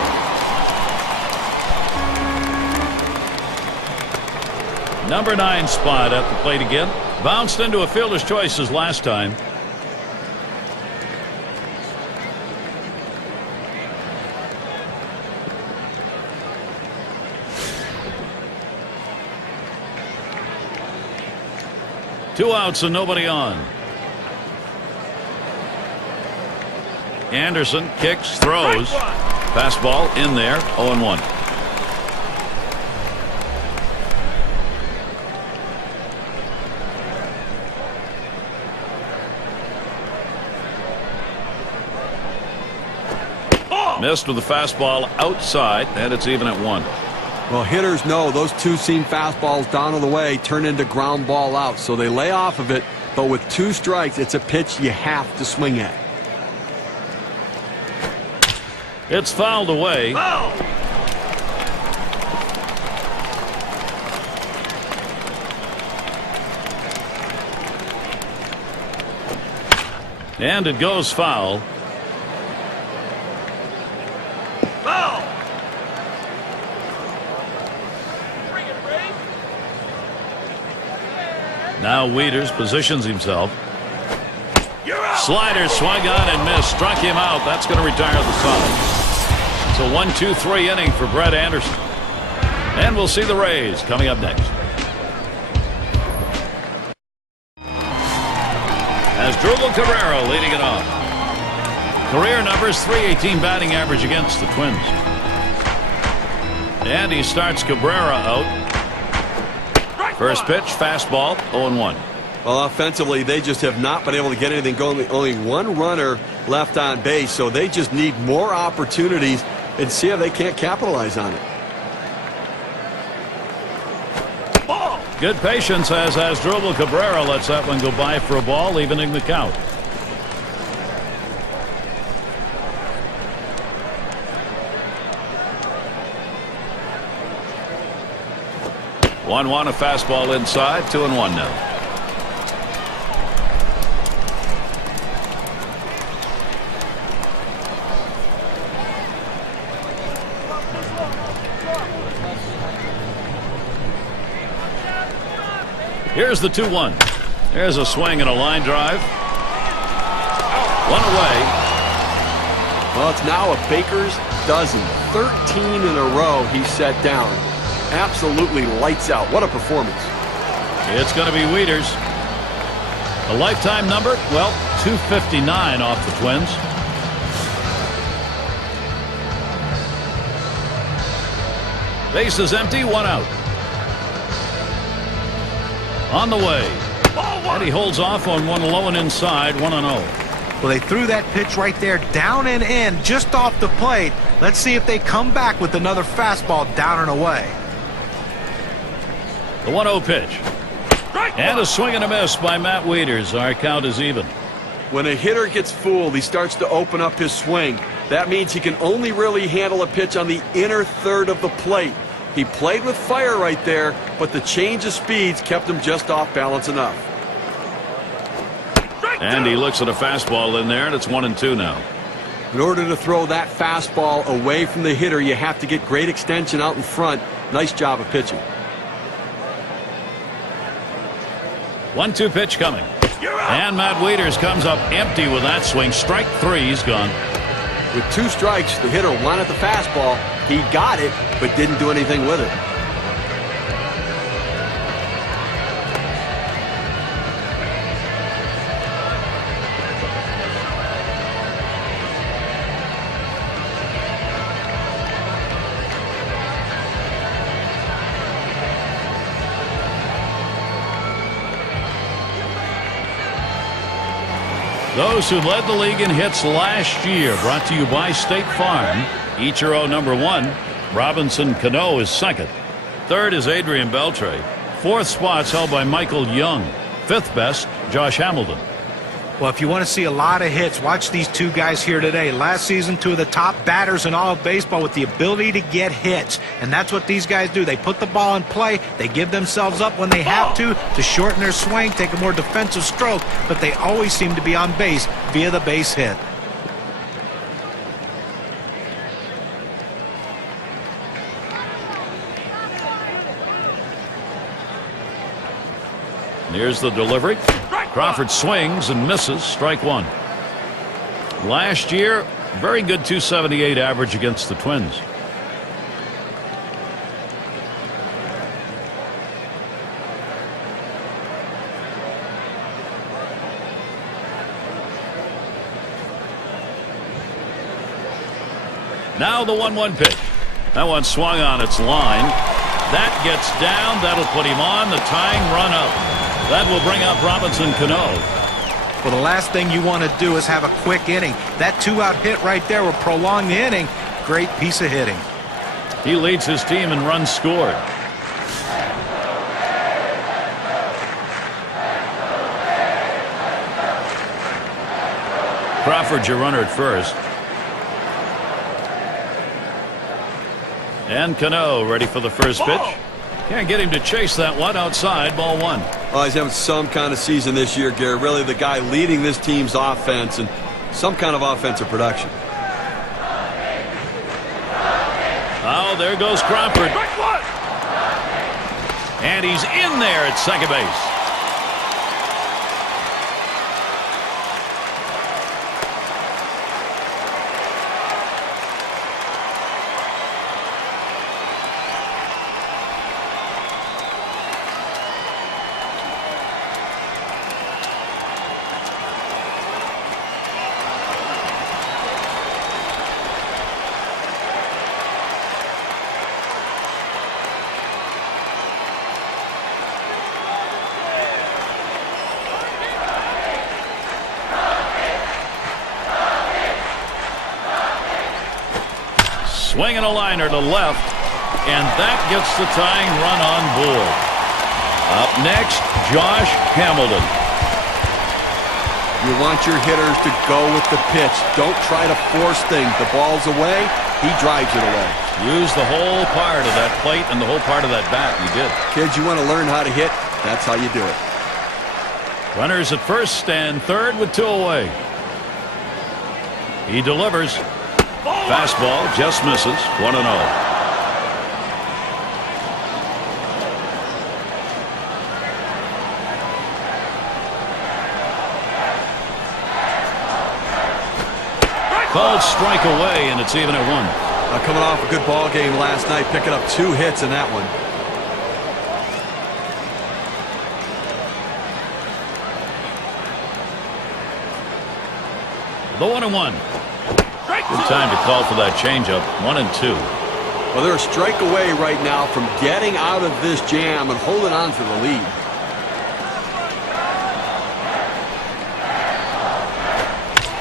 Number 9 spot at the plate again. Bounced into a fielder's choices last time. Two outs and nobody on. Anderson kicks, throws. Fastball in there, 0-1. Missed with the fastball outside, and it's even at 1. Well, hitters know those two-seam fastballs down on the way turn into ground ball out, so they lay off of it But with 2 strikes, it's a pitch you have to swing at. It's fouled away. Foul! And it goes foul. Foul! Now Wieters positions himself. Slider swung on and missed. Struck him out. That's going to retire the side. It's a 1-2-3 inning for Brett Anderson. And we'll see the Rays coming up next. As Drupal Cabrera leading it off. Career numbers .318 batting average against the Twins. And he starts Cabrera out. First pitch, fastball, 0-1. Well, offensively, they just have not been able to get anything going. Only 1 runner left on base, so they just need more opportunities and see if they can't capitalize on it. Ball. Good patience as Drupal Cabrera lets that one go by for a ball, evening the count. One a fastball inside, 2-1 now. Here's the 2-1. There's a swing and a line drive. One away. Well, it's now a Baker's dozen. 13 in a row he set down. Absolutely lights out. What a performance. It's going to be Wieters. The lifetime number, well, 259 off the Twins. Base is empty, 1 out. On the way. And he holds off on one low and inside, 1-0. Well, they threw that pitch right there down and in, just off the plate. Let's see if they come back with another fastball down and away. The 1-0 pitch. And a swing and a miss by Matt Wieters. Our count is even. When a hitter gets fooled, he starts to open up his swing. That means he can only really handle a pitch on the inner third of the plate. He played with fire right there, but the change of speeds kept him just off balance enough. And he looks at a fastball in there, and it's 1-2 now. In order to throw that fastball away from the hitter, you have to get great extension out in front. Nice job of pitching. 1-2 pitch coming. And Matt Wieters comes up empty with that swing. Strike 3, he's gone. With 2 strikes, the hitter wanted the fastball. He got it, but didn't do anything with it. Those who led the league in hits last year, brought to you by State Farm. Ichiro number 1. Robinson Cano is second. Third is Adrian Beltre. Fourth spot's held by Michael Young. Fifth best, Josh Hamilton. Well, if you want to see a lot of hits, watch these 2 guys here today. Last season, 2 of the top batters in all of baseball with the ability to get hits. And that's what these guys do. They put the ball in play. They give themselves up when they have to shorten their swing, take a more defensive stroke. But they always seem to be on base via the base hit. Here's the delivery. Crawford swings and misses. Strike 1. Last year, very good .278 average against the Twins. Now the 1-1 pitch. That one swung on its line. That gets down. That'll put him on the tying run up. That will bring up Robinson Cano. Well, the last thing you want to do is have a quick inning. That 2-out hit right there will prolong the inning. Great piece of hitting. He leads his team in runs scored. Crawford's your runner at first. And Cano ready for the first pitch. Can't get him to chase that one outside. Ball one. Oh, he's having some kind of season this year, Gary. Really the guy leading this team's offense and some kind of offensive production. Oh, there goes Crawford. And he's in there at second base. Swinging a liner to left, and that gets the tying run on board. Up next, Josh Hamilton. You want your hitters to go with the pitch. Don't try to force things. The ball's away, he drives it away. Use the whole part of that plate and the whole part of that bat. You did. Kids, you want to learn how to hit? That's how you do it. Runners at first and third with two away. He delivers. Fastball just misses. 1-0. Called strike away, and it's even at 1. Coming off a good ball game last night, picking up 2 hits in that one. The 1-1. Good time to call for that changeup. 1-2. Well, they're a strike away right now from getting out of this jam and holding on to the lead.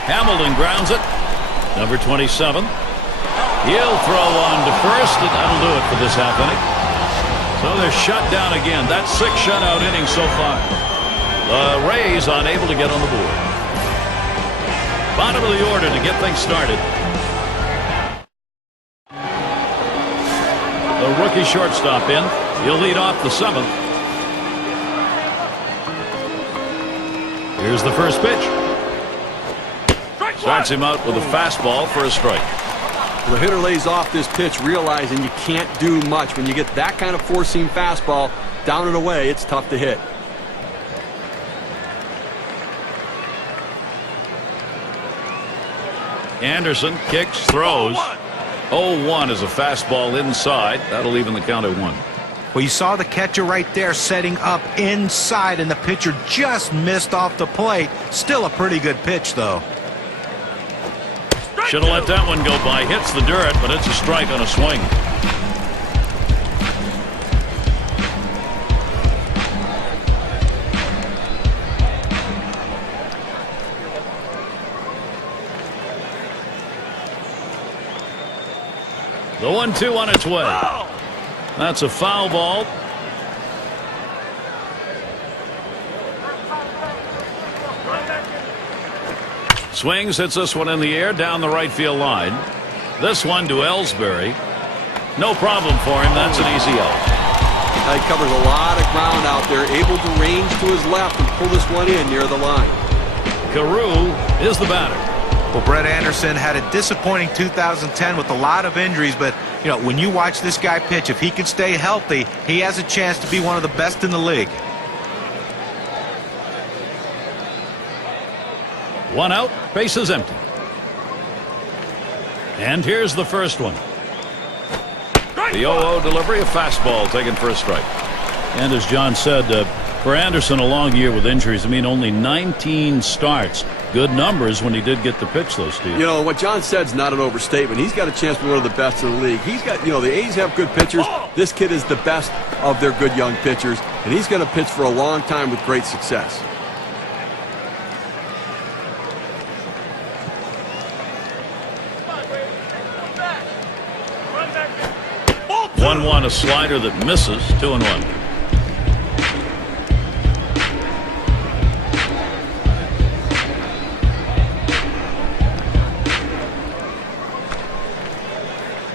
Hamilton grounds it. Number 27. He'll throw on to first, and that'll do it for this half inning. So they're shut down again. That's 6 shutout innings so far. The Rays unable to get on the board. Bottom of the order to get things started. The rookie shortstop in. He'll lead off the 7th. Here's the first pitch. Starts him out with a fastball for a strike. The hitter lays off this pitch realizing you can't do much. When you get that kind of four-seam fastball down and away, it's tough to hit. Anderson kicks, throws. 0-1 is a fastball inside. That'll even the count at 1. Well, you saw the catcher right there setting up inside, and the pitcher just missed off the plate. Still a pretty good pitch, though. Should have let that one go by. Hits the dirt, but it's a strike on a swing. The 1-2 on its way. That's a foul ball. Swings, hits this one in the air down the right field line. This one to Ellsbury. No problem for him. That's an easy out. He covers a lot of ground out there, able to range to his left and pull this one in near the line. Carew is the batter. Well, Brett Anderson had a disappointing 2010 with a lot of injuries, but you know, when you watch this guy pitch, if he can stay healthy, he has a chance to be one of the best in the league. 1 out, bases empty. And here's the first one. The 0-0 delivery, a fastball taken for a strike. And as John said, for Anderson, a long year with injuries. I mean, only 19 starts. Good numbers when he did get the pitch, though, Steve. You know, what John said's not an overstatement. He's got a chance to be one of the best in the league. He's got, you know, the A's have good pitchers. This kid is the best of their good young pitchers, and he's going to pitch for a long time with great success. One, a slider that misses. 2-1.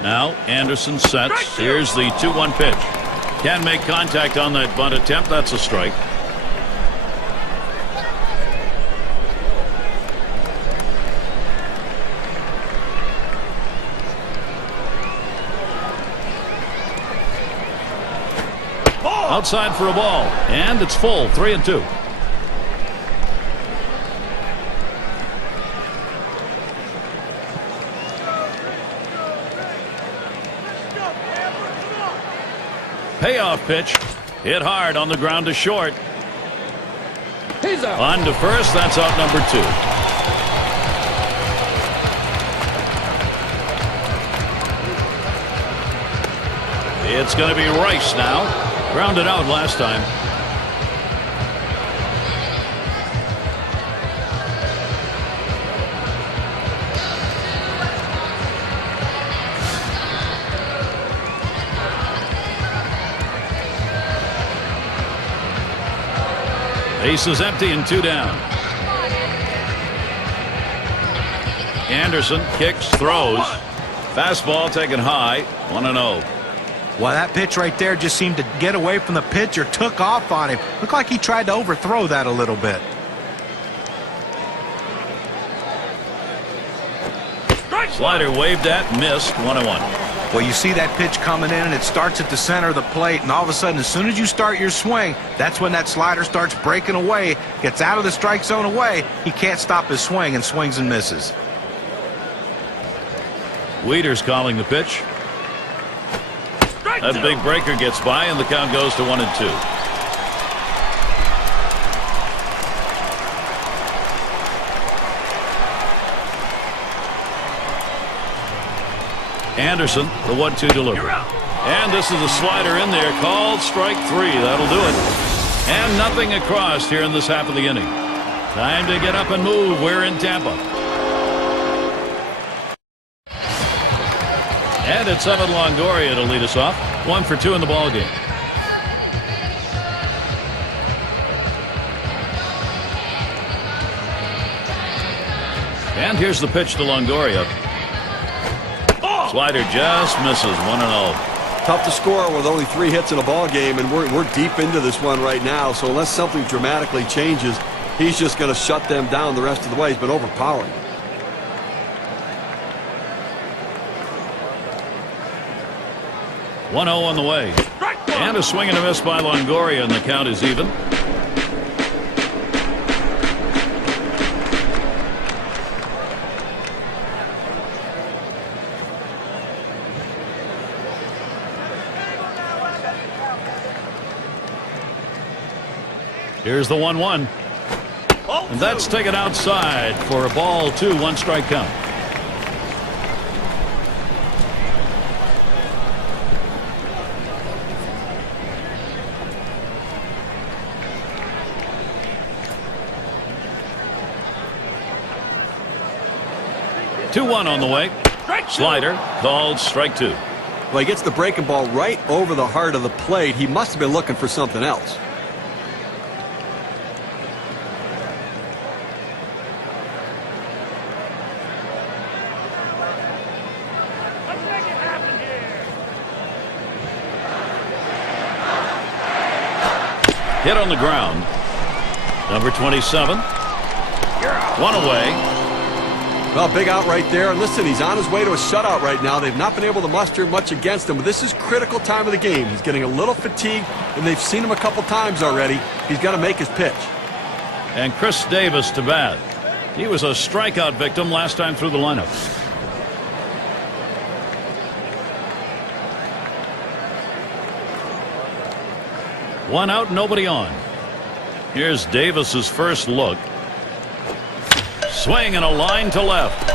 Now Anderson sets. Here's the 2-1 pitch. Can make contact on that bunt attempt. That's a strike. Outside for a ball, and it's full. 3-2. Payoff pitch. Hit hard on the ground to short. He's out. On to first. That's out number 2. It's going to be Rice now. Grounded out last time. Base is empty and 2 down. Anderson kicks, throws. Fastball taken high. 1-0. Well, that pitch right there just seemed to get away from the pitcher, took off on him. Looked like he tried to overthrow that a little bit. Slider waved at, missed. 1-1. Well, you see that pitch coming in, and it starts at the center of the plate, and all of a sudden, as soon as you start your swing, that's when that slider starts breaking away, gets out of the strike zone away. He can't stop his swing and swings and misses. Wieters calling the pitch. That big breaker gets by, and the count goes to 1-2. Anderson, the 1-2 delivery. And this is a slider in there, called strike 3. That'll do it. And nothing across here in this half of the inning. Time to get up and move. We're in Tampa. And it's Evan Longoria to lead us off. 1 for 2 in the ball game. And here's the pitch to Longoria. Slider just misses. 1-0. Tough to score with only 3 hits in a ball game, and we're deep into this one right now. So unless something dramatically changes, he's just going to shut them down the rest of the way. He's been overpowering. One 0 on the way. And a swing and a miss by Longoria, and the count is even. Here's the 1-1. And that's taken outside for a ball 2, 1 strike count. Two-1 on the way. Slider called strike 2. Well, he gets the breaking ball right over the heart of the plate. He must have been looking for something else. Hit on the ground. Number 27. 1 away. Well, big out right there. Listen, he's on his way to a shutout right now. They've not been able to muster much against him, but this is critical time of the game. He's getting a little fatigued, and they've seen him a couple times already. He's got to make his pitch. And Chris Davis to bat. He was a strikeout victim last time through the lineup. One out, nobody on. Here's Davis's first look. Swing and a line to left.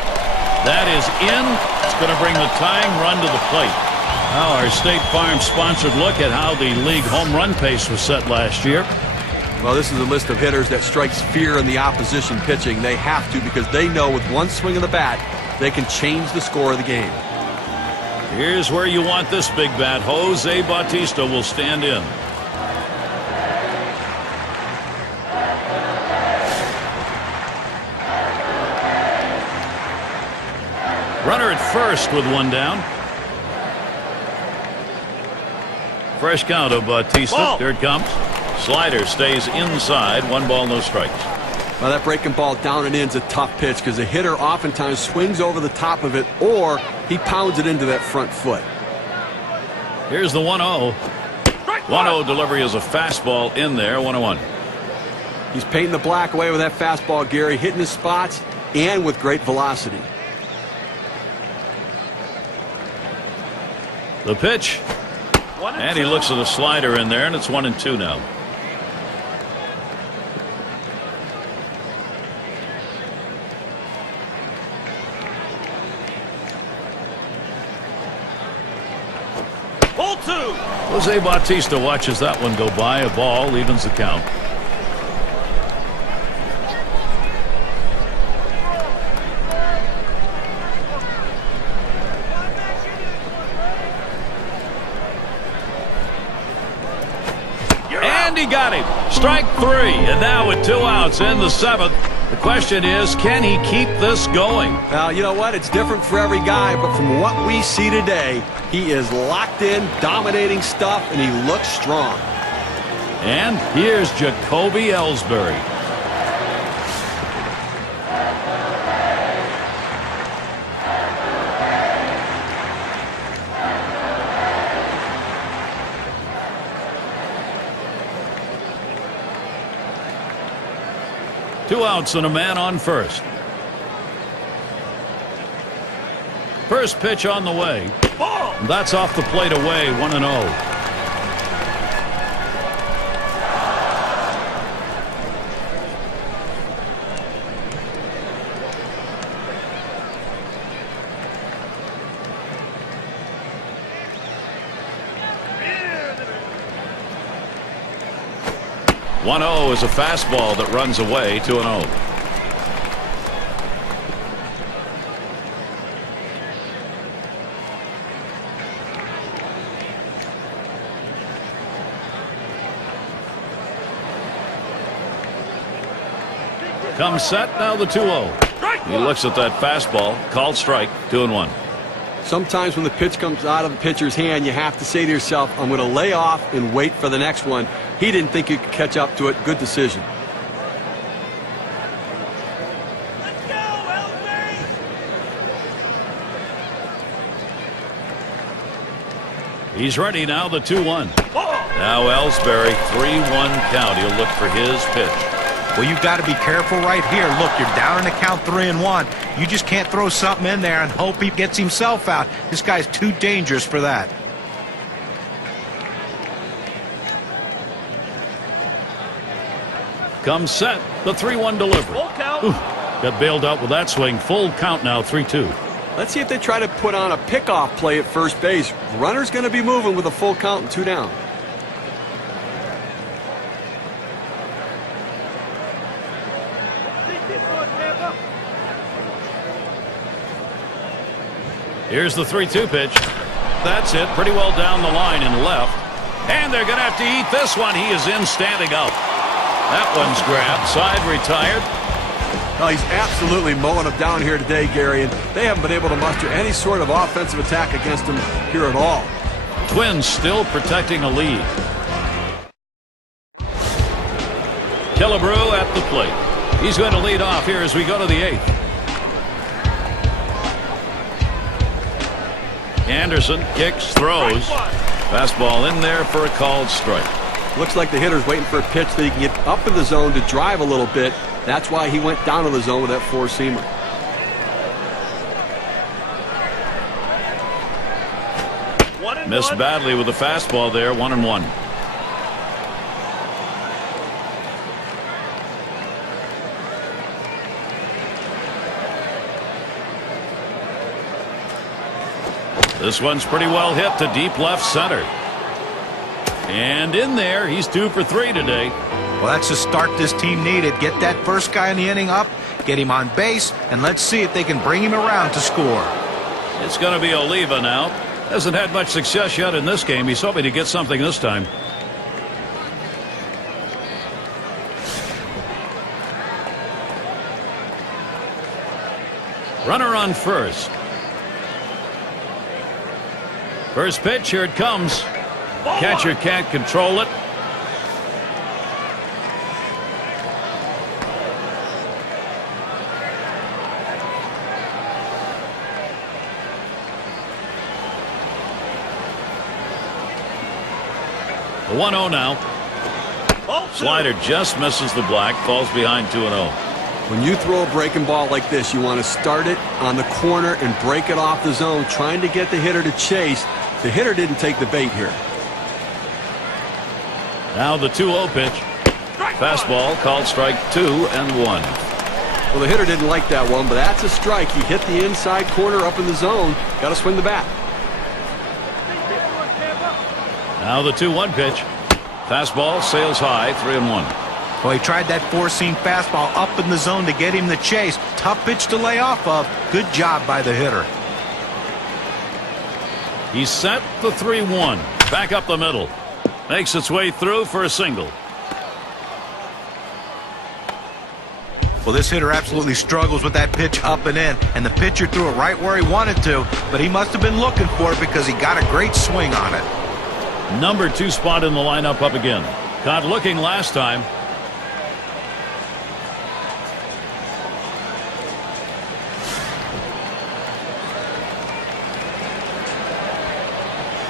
That is in. It's going to bring the tying run to the plate. Now our State Farm sponsored look at how the league home run pace was set last year. Well, this is a list of hitters that strikes fear in the opposition pitching. They have to, because they know with one swing of the bat, they can change the score of the game. Here's where you want this big bat. Jose Bautista will stand in. Runner at first with one down. Fresh count of Bautista. Ball. Here it comes. Slider stays inside. 1 ball, no strikes. Well, that breaking ball down and in's a tough pitch because the hitter oftentimes swings over the top of it or he pounds it into that front foot. Here's the 1-0. 1-0 delivery is a fastball in there. 1-1. He's painting the black away with that fastball, Gary, hitting his spots and with great velocity. The pitch. And he looks at the slider in there, and it's 1-2 now. Ball 2. Jose Bautista watches that one go by. A ball evens the count. And he got him. Strike 3. And now with 2 outs in the 7th. The question is, can he keep this going? Well, you know what? It's different for every guy, but from what we see today, he is locked in, dominating stuff, and he looks strong. And here's Jacoby Ellsbury. Two outs and a man on first. First pitch on the way. That's off the plate away. 1-0. Is a fastball that runs away. 2-0. Comes set, now the 2-0. He looks at that fastball, called strike. 2-1. Sometimes when the pitch comes out of the pitcher's hand, you have to say to yourself, I'm going to lay off and wait for the next one. He didn't think he could catch up to it. Good decision. Let's go, Ellsbury! He's ready now, the 2-1. Now Ellsbury, 3-1 count. He'll look for his pitch. Well, you've got to be careful right here. Look, you're down in the count 3-1. You just can't throw something in there and hope he gets himself out. This guy's too dangerous for that. Comes set, the 3-1 delivery. Ooh, got bailed out with that swing. Full count now, 3-2. Let's see if they try to put on a pickoff play at first base. Runner's going to be moving with a full count and 2 down. Here's the 3-2 pitch. That's it. Pretty well down the line and left. And they're going to have to eat this one. He is in standing up. That one's grabbed. Side retired. Oh, he's absolutely mowing them down here today, Gary, and they haven't been able to muster any sort of offensive attack against him here at all. Twins still protecting a lead. Killebrew at the plate. He's going to lead off here as we go to the 8th. Anderson kicks, throws. Fastball in there for a called strike. Looks like the hitter's waiting for a pitch that he can get up in the zone to drive a little bit. That's why he went down to the zone with that 4-seamer. Missed badly with the fastball there. 1-1. This one's pretty well hit to deep left center. And in there, he's 2 for 3 today. Well, that's the start this team needed. Get that first guy in the inning up, get him on base, and let's see if they can bring him around to score. It's going to be Oliva now. Hasn't had much success yet in this game. He's hoping to get something this time. Runner on first. First pitch, here it comes. Catcher can't control it. The 1-0 now. Slider just misses the black, falls behind 2-0. When you throw a breaking ball like this, you want to start it on the corner and break it off the zone, trying to get the hitter to chase. The hitter didn't take the bait here. Now the 2-0 pitch. Fastball called strike 2-1. Well, the hitter didn't like that one, but that's a strike. He hit the inside corner up in the zone. Got to swing the bat. Now the 2-1 pitch. Fastball sails high, 3-1. Well, he tried that four-seam fastball up in the zone to get him the chase. Tough pitch to lay off of. Good job by the hitter. He set the 3-1. Back up the middle. Makes its way through for a single. Well, this hitter absolutely struggles with that pitch up and in, and the pitcher threw it right where he wanted to, but he must have been looking for it because he got a great swing on it. Number 2 spot in the lineup up again. Caught looking last time.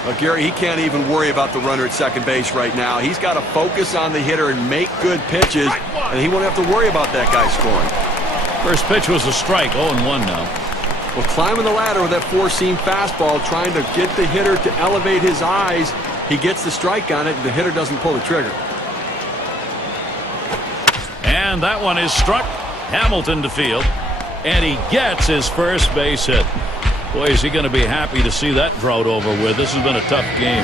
Well, Gary, he can't even worry about the runner at second base right now. He's got to focus on the hitter and make good pitches, and he won't have to worry about that guy scoring. First pitch was a strike, 0-1 now. Well, climbing the ladder with that four-seam fastball, trying to get the hitter to elevate his eyes. He gets the strike on it, and the hitter doesn't pull the trigger. And that one is struck. Hamilton to field, and he gets his first base hit. Boy, is he going to be happy to see that drought over with. This has been a tough game.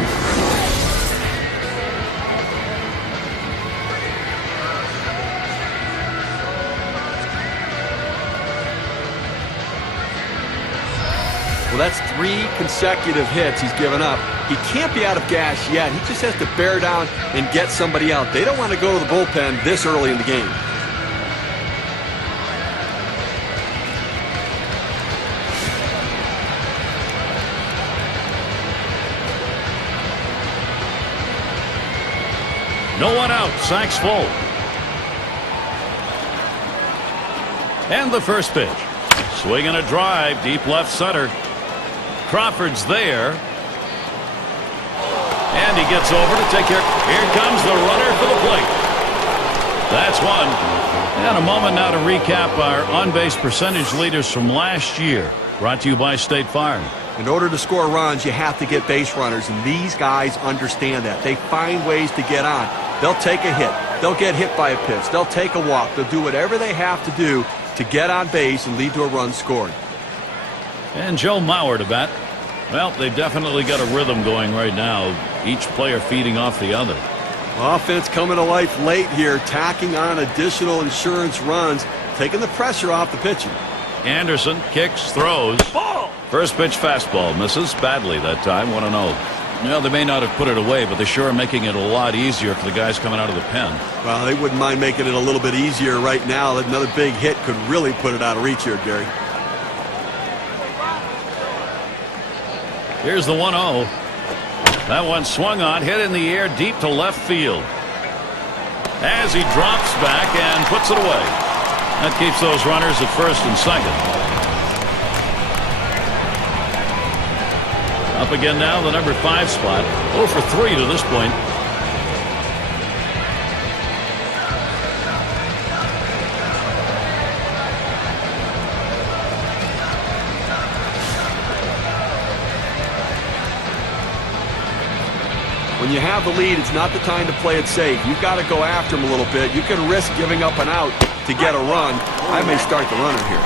Well, that's 3 consecutive hits he's given up. He can't be out of gas yet. He just has to bear down and get somebody out. They don't want to go to the bullpen this early in the game. No one out. Sacks full. And the first pitch. Swing and a drive. Deep left center. Crawford's there. And he gets over to take care. Here comes the runner for the plate. That's one. And a moment now to recap our on-base percentage leaders from last year. Brought to you by State Farm. In order to score runs, you have to get base runners, and these guys understand that. They find ways to get on. They'll take a hit. They'll get hit by a pitch. They'll take a walk. They'll do whatever they have to do to get on base and lead to a run scored. And Joe Mauer to bat. Well, they definitely got a rhythm going right now. Each player feeding off the other. Offense coming to life late here, tacking on additional insurance runs, taking the pressure off the pitching. Anderson kicks, throws. Ball. First pitch fastball misses badly that time, 1-0. Well, they may not have put it away, but they sure are making it a lot easier for the guys coming out of the pen. Well, they wouldn't mind making it a little bit easier right now. Another big hit could really put it out of reach here, Gary. Here's the 1-0. That one swung on, hit in the air deep to left field. As he drops back and puts it away. That keeps those runners at first and second. Up again now, the number 5 spot. 0 for 3 to this point. When you have the lead, it's not the time to play it safe. You've got to go after him a little bit. You can risk giving up an out to get a run. I may start the runner here.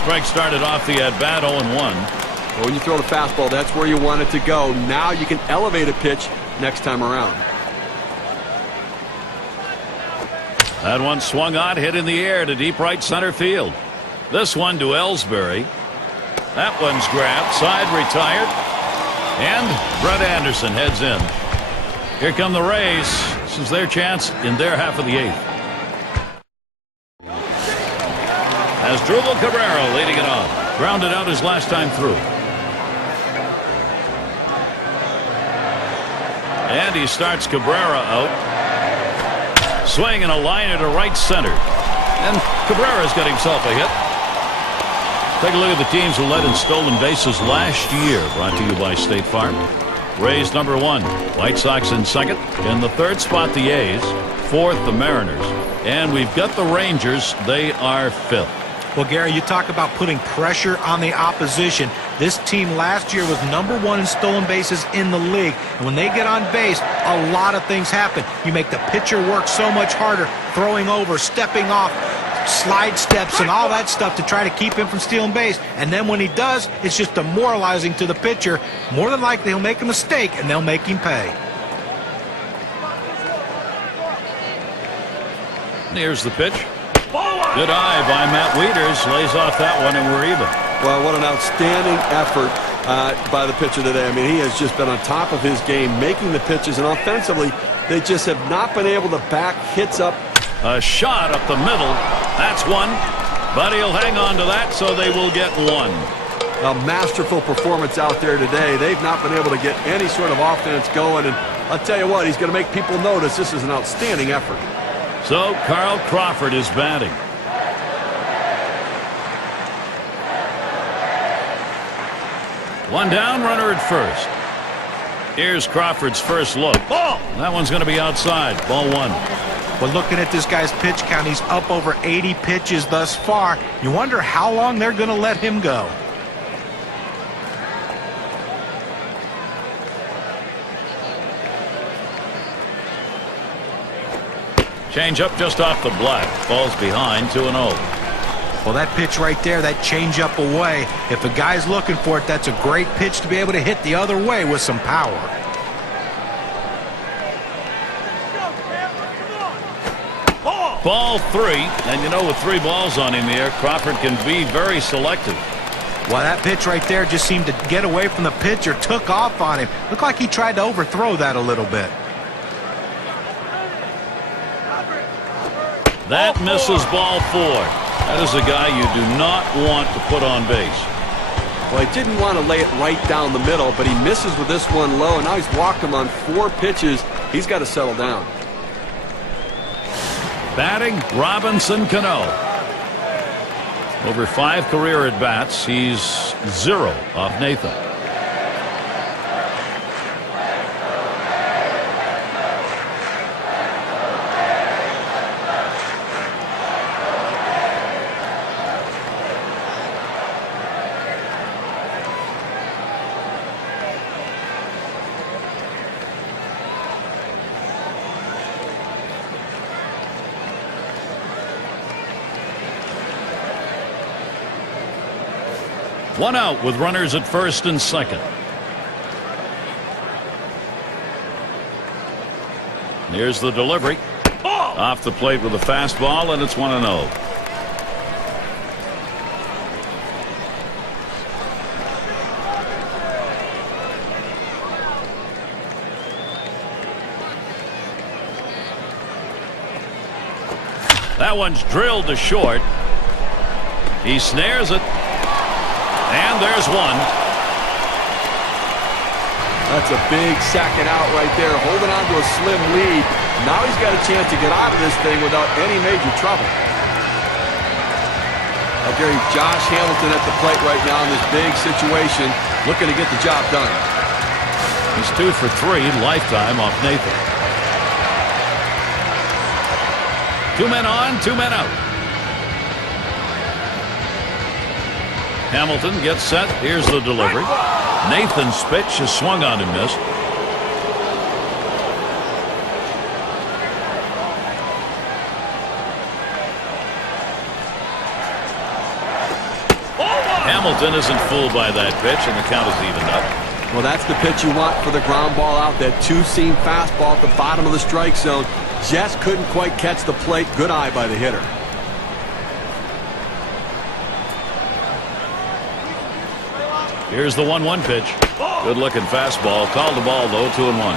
Strike started off the at-bat 0-1. Well, when you throw the fastball, that's where you want it to go. Now you can elevate a pitch next time around. That one swung on, hit in the air to deep right center field. This one to Ellsbury. That one's grabbed, side retired. And Brett Anderson heads in. Here come the Rays. This is their chance in their half of the 8th. As Drupal Cabrera leading it off. Grounded out his last time through. And he starts Cabrera out. Swing and a liner to right center. And Cabrera's got himself a hit. Take a look at the teams who led in stolen bases last year. Brought to you by State Farm. Rays number 1. White Sox in second. In the third spot, the A's. Fourth, the Mariners. And we've got the Rangers. They are fifth. Well, Gary, you talk about putting pressure on the opposition. This team last year was number 1 in stolen bases in the league. And when they get on base, a lot of things happen. You make the pitcher work so much harder, throwing over, stepping off, slide steps and all that stuff to try to keep him from stealing base. And then when he does, it's just demoralizing to the pitcher. More than likely, he'll make a mistake, and they'll make him pay. Here's the pitch. Good eye by Matt Wieters. Lays off that one, and we're even. Well, what an outstanding effort by the pitcher today. I mean, he has just been on top of his game, making the pitches, and offensively, they just have not been able to back hits up. A shot up the middle. That's one, but he'll hang on to that, so they will get one. A masterful performance out there today. They've not been able to get any sort of offense going, and I'll tell you what, he's going to make people notice this is an outstanding effort. So Carl Crawford is batting. One down, runner at first. Here's Crawford's first look. Ball! That one's going to be outside. Ball 1. Well, looking at this guy's pitch count, he's up over 80 pitches thus far. You wonder how long they're going to let him go. Change up just off the black. Falls behind 2-0. Well, that pitch right there, that change up away, if a guy's looking for it, that's a great pitch to be able to hit the other way with some power. Ball 3, and you know, with 3 balls on him here, Crawford can be very selective. Well, that pitch right there just seemed to get away from the pitcher, took off on him. Looked like he tried to overthrow that a little bit. That misses ball 4. That is a guy you do not want to put on base. Well, he didn't want to lay it right down the middle, but he misses with this one low, and now he's walked him on 4 pitches. He's got to settle down. Batting, Robinson Cano. Over 5 career at-bats, he's 0 off Nathan. One out with runners at first and second. Here's the delivery. Off the plate with a fastball, and it's 1-0. That one's drilled to short. He snares it. And there's one. That's a big second out right there, holding on to a slim lead. Now he's got a chance to get out of this thing without any major trouble. Gary, Josh Hamilton at the plate right now in this big situation, looking to get the job done. He's 2 for 3 lifetime off Nathan. 2 men on, 2 men out. Hamilton gets set. Here's the delivery. Nathan's pitch is swung on and missed. Hamilton isn't fooled by that pitch, and the count is evened up. Well, that's the pitch you want for the ground ball out. That 2-seam fastball at the bottom of the strike zone. Just couldn't quite catch the plate. Good eye by the hitter. Here's the 1-1 pitch. Good looking fastball. Called the ball though. 2-1.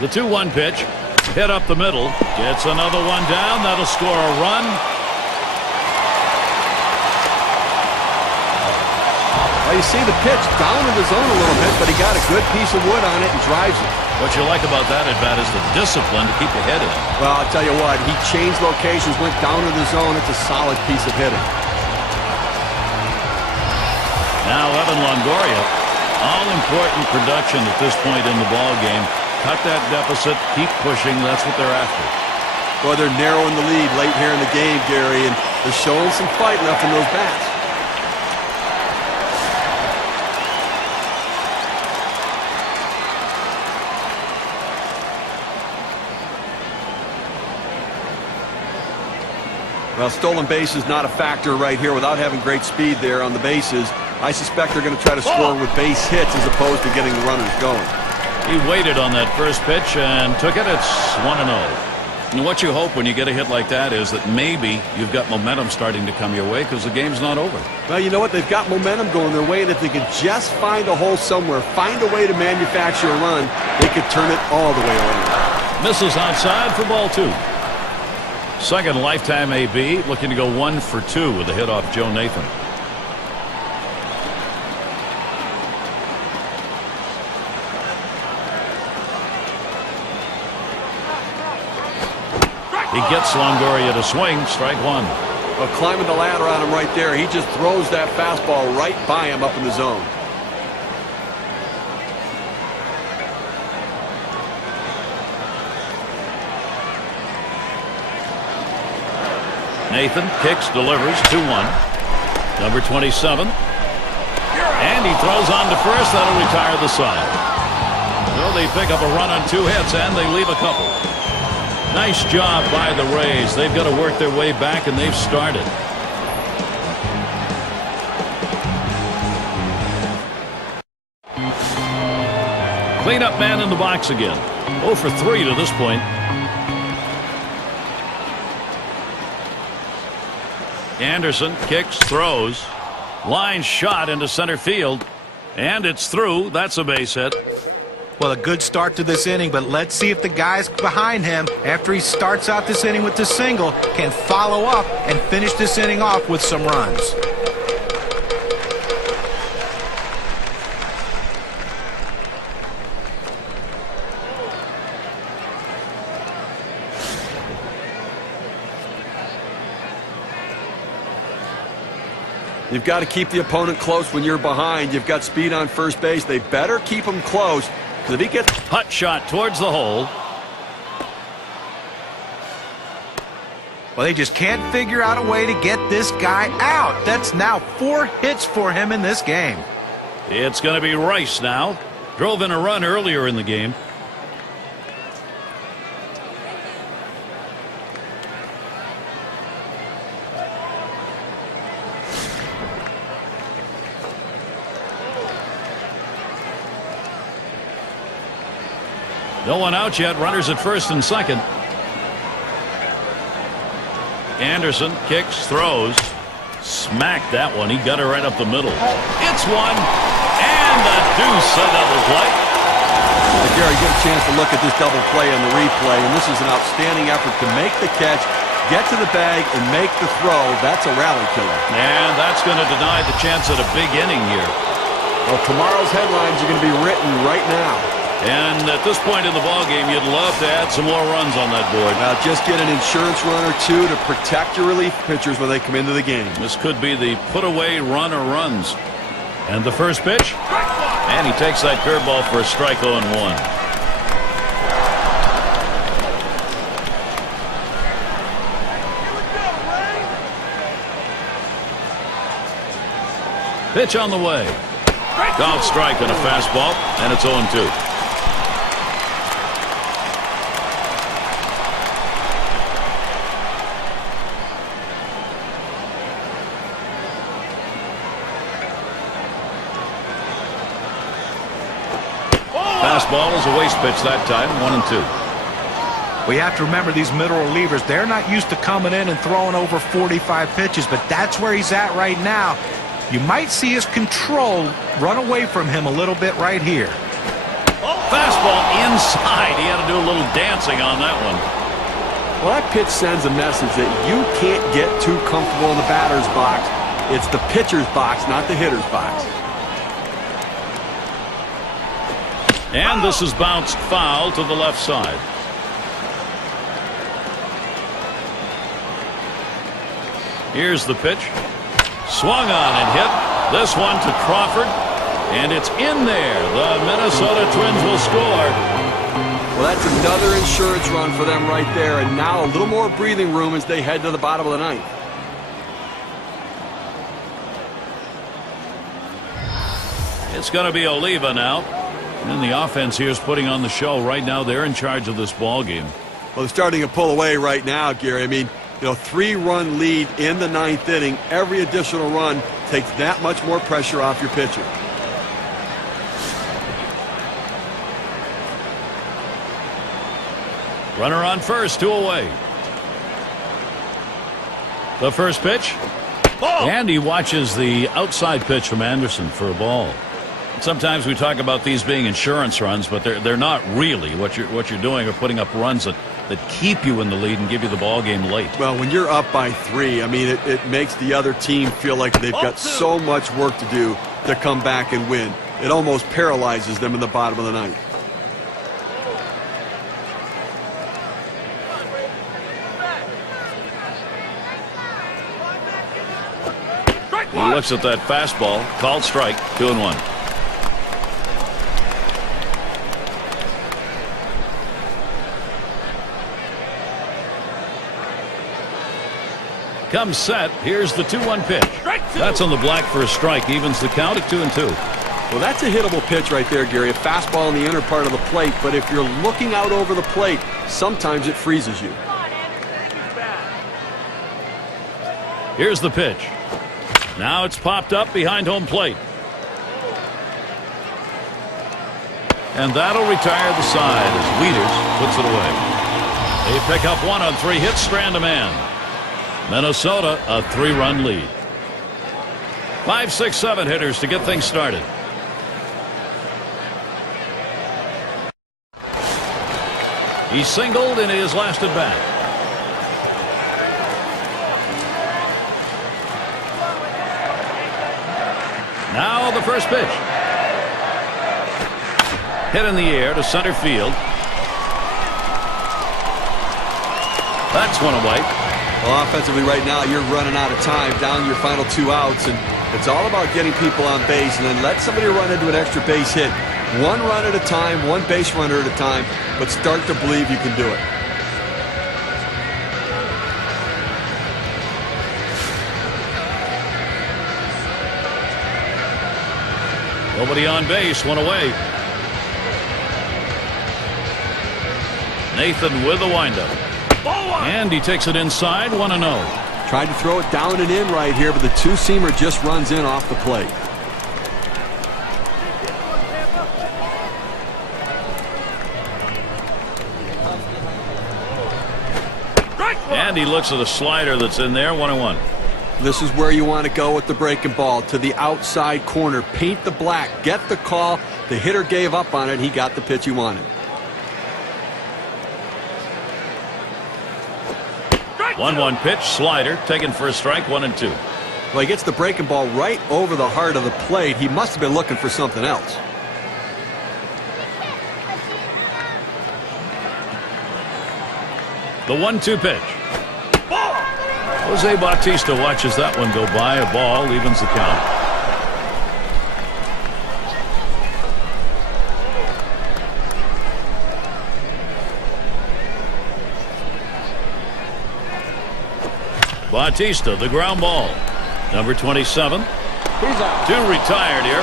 The 2-1 pitch. Hit up the middle. Gets another one down. That'll score a run. Well, you see the pitch down in the zone a little bit, but he got a good piece of wood on it and drives it. What you like about that at-bat is the discipline to keep the head in. Well, I'll tell you what, he changed locations, went down to the zone. It's a solid piece of hitting. Now Evan Longoria, all-important production at this point in the ball game. Cut that deficit, keep pushing. That's what they're after. Boy, they're narrowing the lead late here in the game, Gary, and they're showing some fight left in those bats. Well, stolen base is not a factor right here without having great speed there on the bases. I suspect they're going to try to score with base hits as opposed to getting the runners going. He waited on that first pitch and took it. It's 1-0. And what you hope when you get a hit like that is that maybe you've got momentum starting to come your way because the game's not over. Well, you know what? They've got momentum going their way, and if they could just find a hole somewhere, find a way to manufacture a run, they could turn it all the way around. Misses outside for ball 2. Second lifetime AB, looking to go 1 for 2 with a hit off Joe Nathan. He gets Longoria to swing. Strike 1. Well, climbing the ladder on him right there. He just throws that fastball right by him up in the zone. Nathan kicks, delivers, 2-1. Number 27. And he throws on to first. That'll retire the side. Well, they pick up a run on 2 hits, and they leave a couple. Nice job by the Rays. They've got to work their way back, and they've started. Cleanup man in the box again. 0 for 3 to this point. Anderson kicks, throws. Line shot into center field. And it's through. That's a base hit. Well, a good start to this inning, but let's see if the guys behind him, after he starts out this inning with the single, can follow up and finish this inning off with some runs. You've got to keep the opponent close when you're behind. You've got speed on first base. They better keep him close. If he gets hut shot towards the hole. Well, they just can't figure out a way to get this guy out. That's now 4 hits for him in this game. It's going to be Rice now. Drove in a run earlier in the game. No one out yet. Runners at first and second. Anderson kicks, throws. Smacked that one. He got it right up the middle. It's one. And a deuce, a double play. Gary, get a chance to look at this double play on the replay, and this is an outstanding effort to make the catch, get to the bag, and make the throw. That's a rally killer. And that's going to deny the chance at a big inning here. Well, tomorrow's headlines are going to be written right now. And at this point in the ballgame, you'd love to add some more runs on that board. Now, just get an insurance run or 2 to protect your relief pitchers when they come into the game. This could be the put-away run or runs. And the first pitch. And he takes that curveball for a strike 0-1. Pitch on the way. Out strike and a fastball, and it's 0-2. Fastball is a waste pitch that time, 1-2. We have to remember these middle relievers, they're not used to coming in and throwing over 45 pitches, but that's where he's at right now. You might see his control run away from him a little bit right here. Fastball inside. He had to do a little dancing on that one. Well, that pitch sends a message that you can't get too comfortable in the batter's box. It's the pitcher's box, not the hitter's box. And this is bounced foul to the left side. Here's the pitch. Swung on and hit. This one to Crawford. And it's in there. The Minnesota Twins will score. Well, that's another insurance run for them right there. And now a little more breathing room as they head to the bottom of the ninth. It's going to be Oliva now. And the offense here is putting on the show. Right now, they're in charge of this ball game. Well, they're starting to pull away right now, Gary. I mean, 3-run lead in the ninth inning. Every additional run takes that much more pressure off your pitcher. Runner on first, 2 away. The first pitch. Ball. And he watches the outside pitch from Anderson for a ball. Sometimes we talk about these being insurance runs, but they're not really. What you're doing are putting up runs that keep you in the lead and give you the ball game late. Well, when you're up by 3, I mean, it makes the other team feel like they've got so much work to do to come back and win. It almost paralyzes them in the bottom of the ninth. He looks at that fastball. Called strike. 2-1. Comes set. Here's the 2-1 pitch. That's on the black for a strike. Evens the count at 2-2. Well, that's a hittable pitch right there, Gary. A fastball in the inner part of the plate. But if you're looking out over the plate, sometimes it freezes you. Here's the pitch. Now it's popped up behind home plate. And that'll retire the side as Wieters puts it away. They pick up 1 on 3 hits, strand a man. Minnesota a 3-run lead. 5, 6, 7 hitters to get things started. He singled in his last at bat. Now the first pitch. Hit in the air to center field. That's one away. Well, offensively right now, you're running out of time, down your final 2 outs, and it's all about getting people on base and then let somebody run into an extra base hit. 1 run at a time, 1 base runner at a time, but start to believe you can do it. Nobody on base, 1 away. Nathan with the windup. And he takes it inside, 1-0. Tried to throw it down and in right here, but the 2-seamer just runs in off the plate. And he looks at a slider that's in there, 1-1. This is where you want to go with the breaking ball, to the outside corner. Paint the black, get the call. The hitter gave up on it. He got the pitch he wanted. 1-1 pitch, slider, taken for a strike, 1-2. Well, he gets the breaking ball right over the heart of the plate. He must have been looking for something else. The 1-2 pitch. Jose Bautista watches that one go by. A ball, evens the count. Bautista, the ground ball. Number 27. He's out. 2 retired here.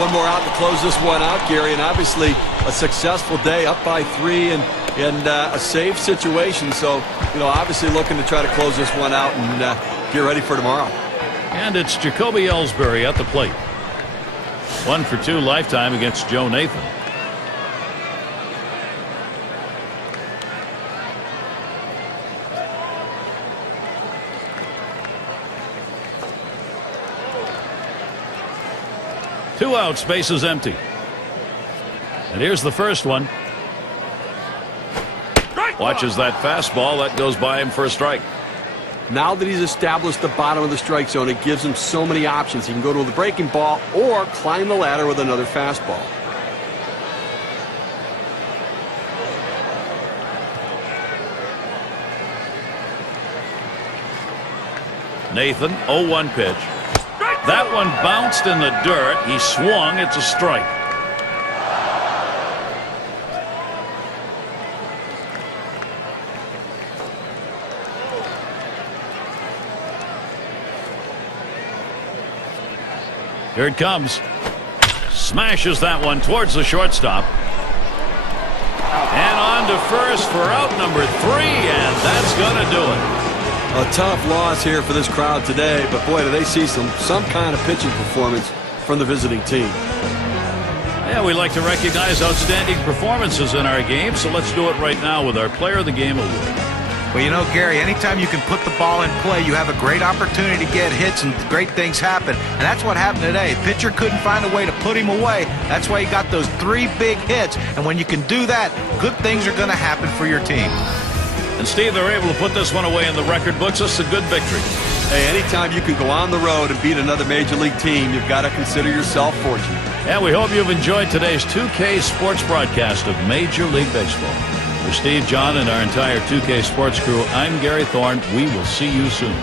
One more out to close this one out, Gary, and obviously a successful day, up by 3 and a safe situation. So, obviously looking to try to close this one out and get ready for tomorrow. And it's Jacoby Ellsbury at the plate. 1 for 2 lifetime against Joe Nathan. Two outs, bases empty. And here's the first one. Watches that fastball. That goes by him for a strike. Now that he's established the bottom of the strike zone, it gives him so many options. He can go to the breaking ball or climb the ladder with another fastball. Nathan, 0-1 pitch. That one bounced in the dirt. He swung. It's a strike. Here it comes. Smashes that one towards the shortstop. And on to first for out number 3, and that's going to do it. A tough loss here for this crowd today, but boy, do they see some kind of pitching performance from the visiting team. Yeah, we like to recognize outstanding performances in our game, so let's do it right now with our Player of the Game award. Well, you know, Gary, anytime you can put the ball in play, you have a great opportunity to get hits and great things happen. And that's what happened today. The pitcher couldn't find a way to put him away. That's why he got those 3 big hits. And when you can do that, good things are going to happen for your team. And, Steve, they're able to put this one away in the record books. It's a good victory. Hey, anytime you can go on the road and beat another Major League team, you've got to consider yourself fortunate. And we hope you've enjoyed today's 2K Sports broadcast of Major League Baseball. For Steve, John, and our entire 2K Sports crew, I'm Gary Thorne. We will see you soon.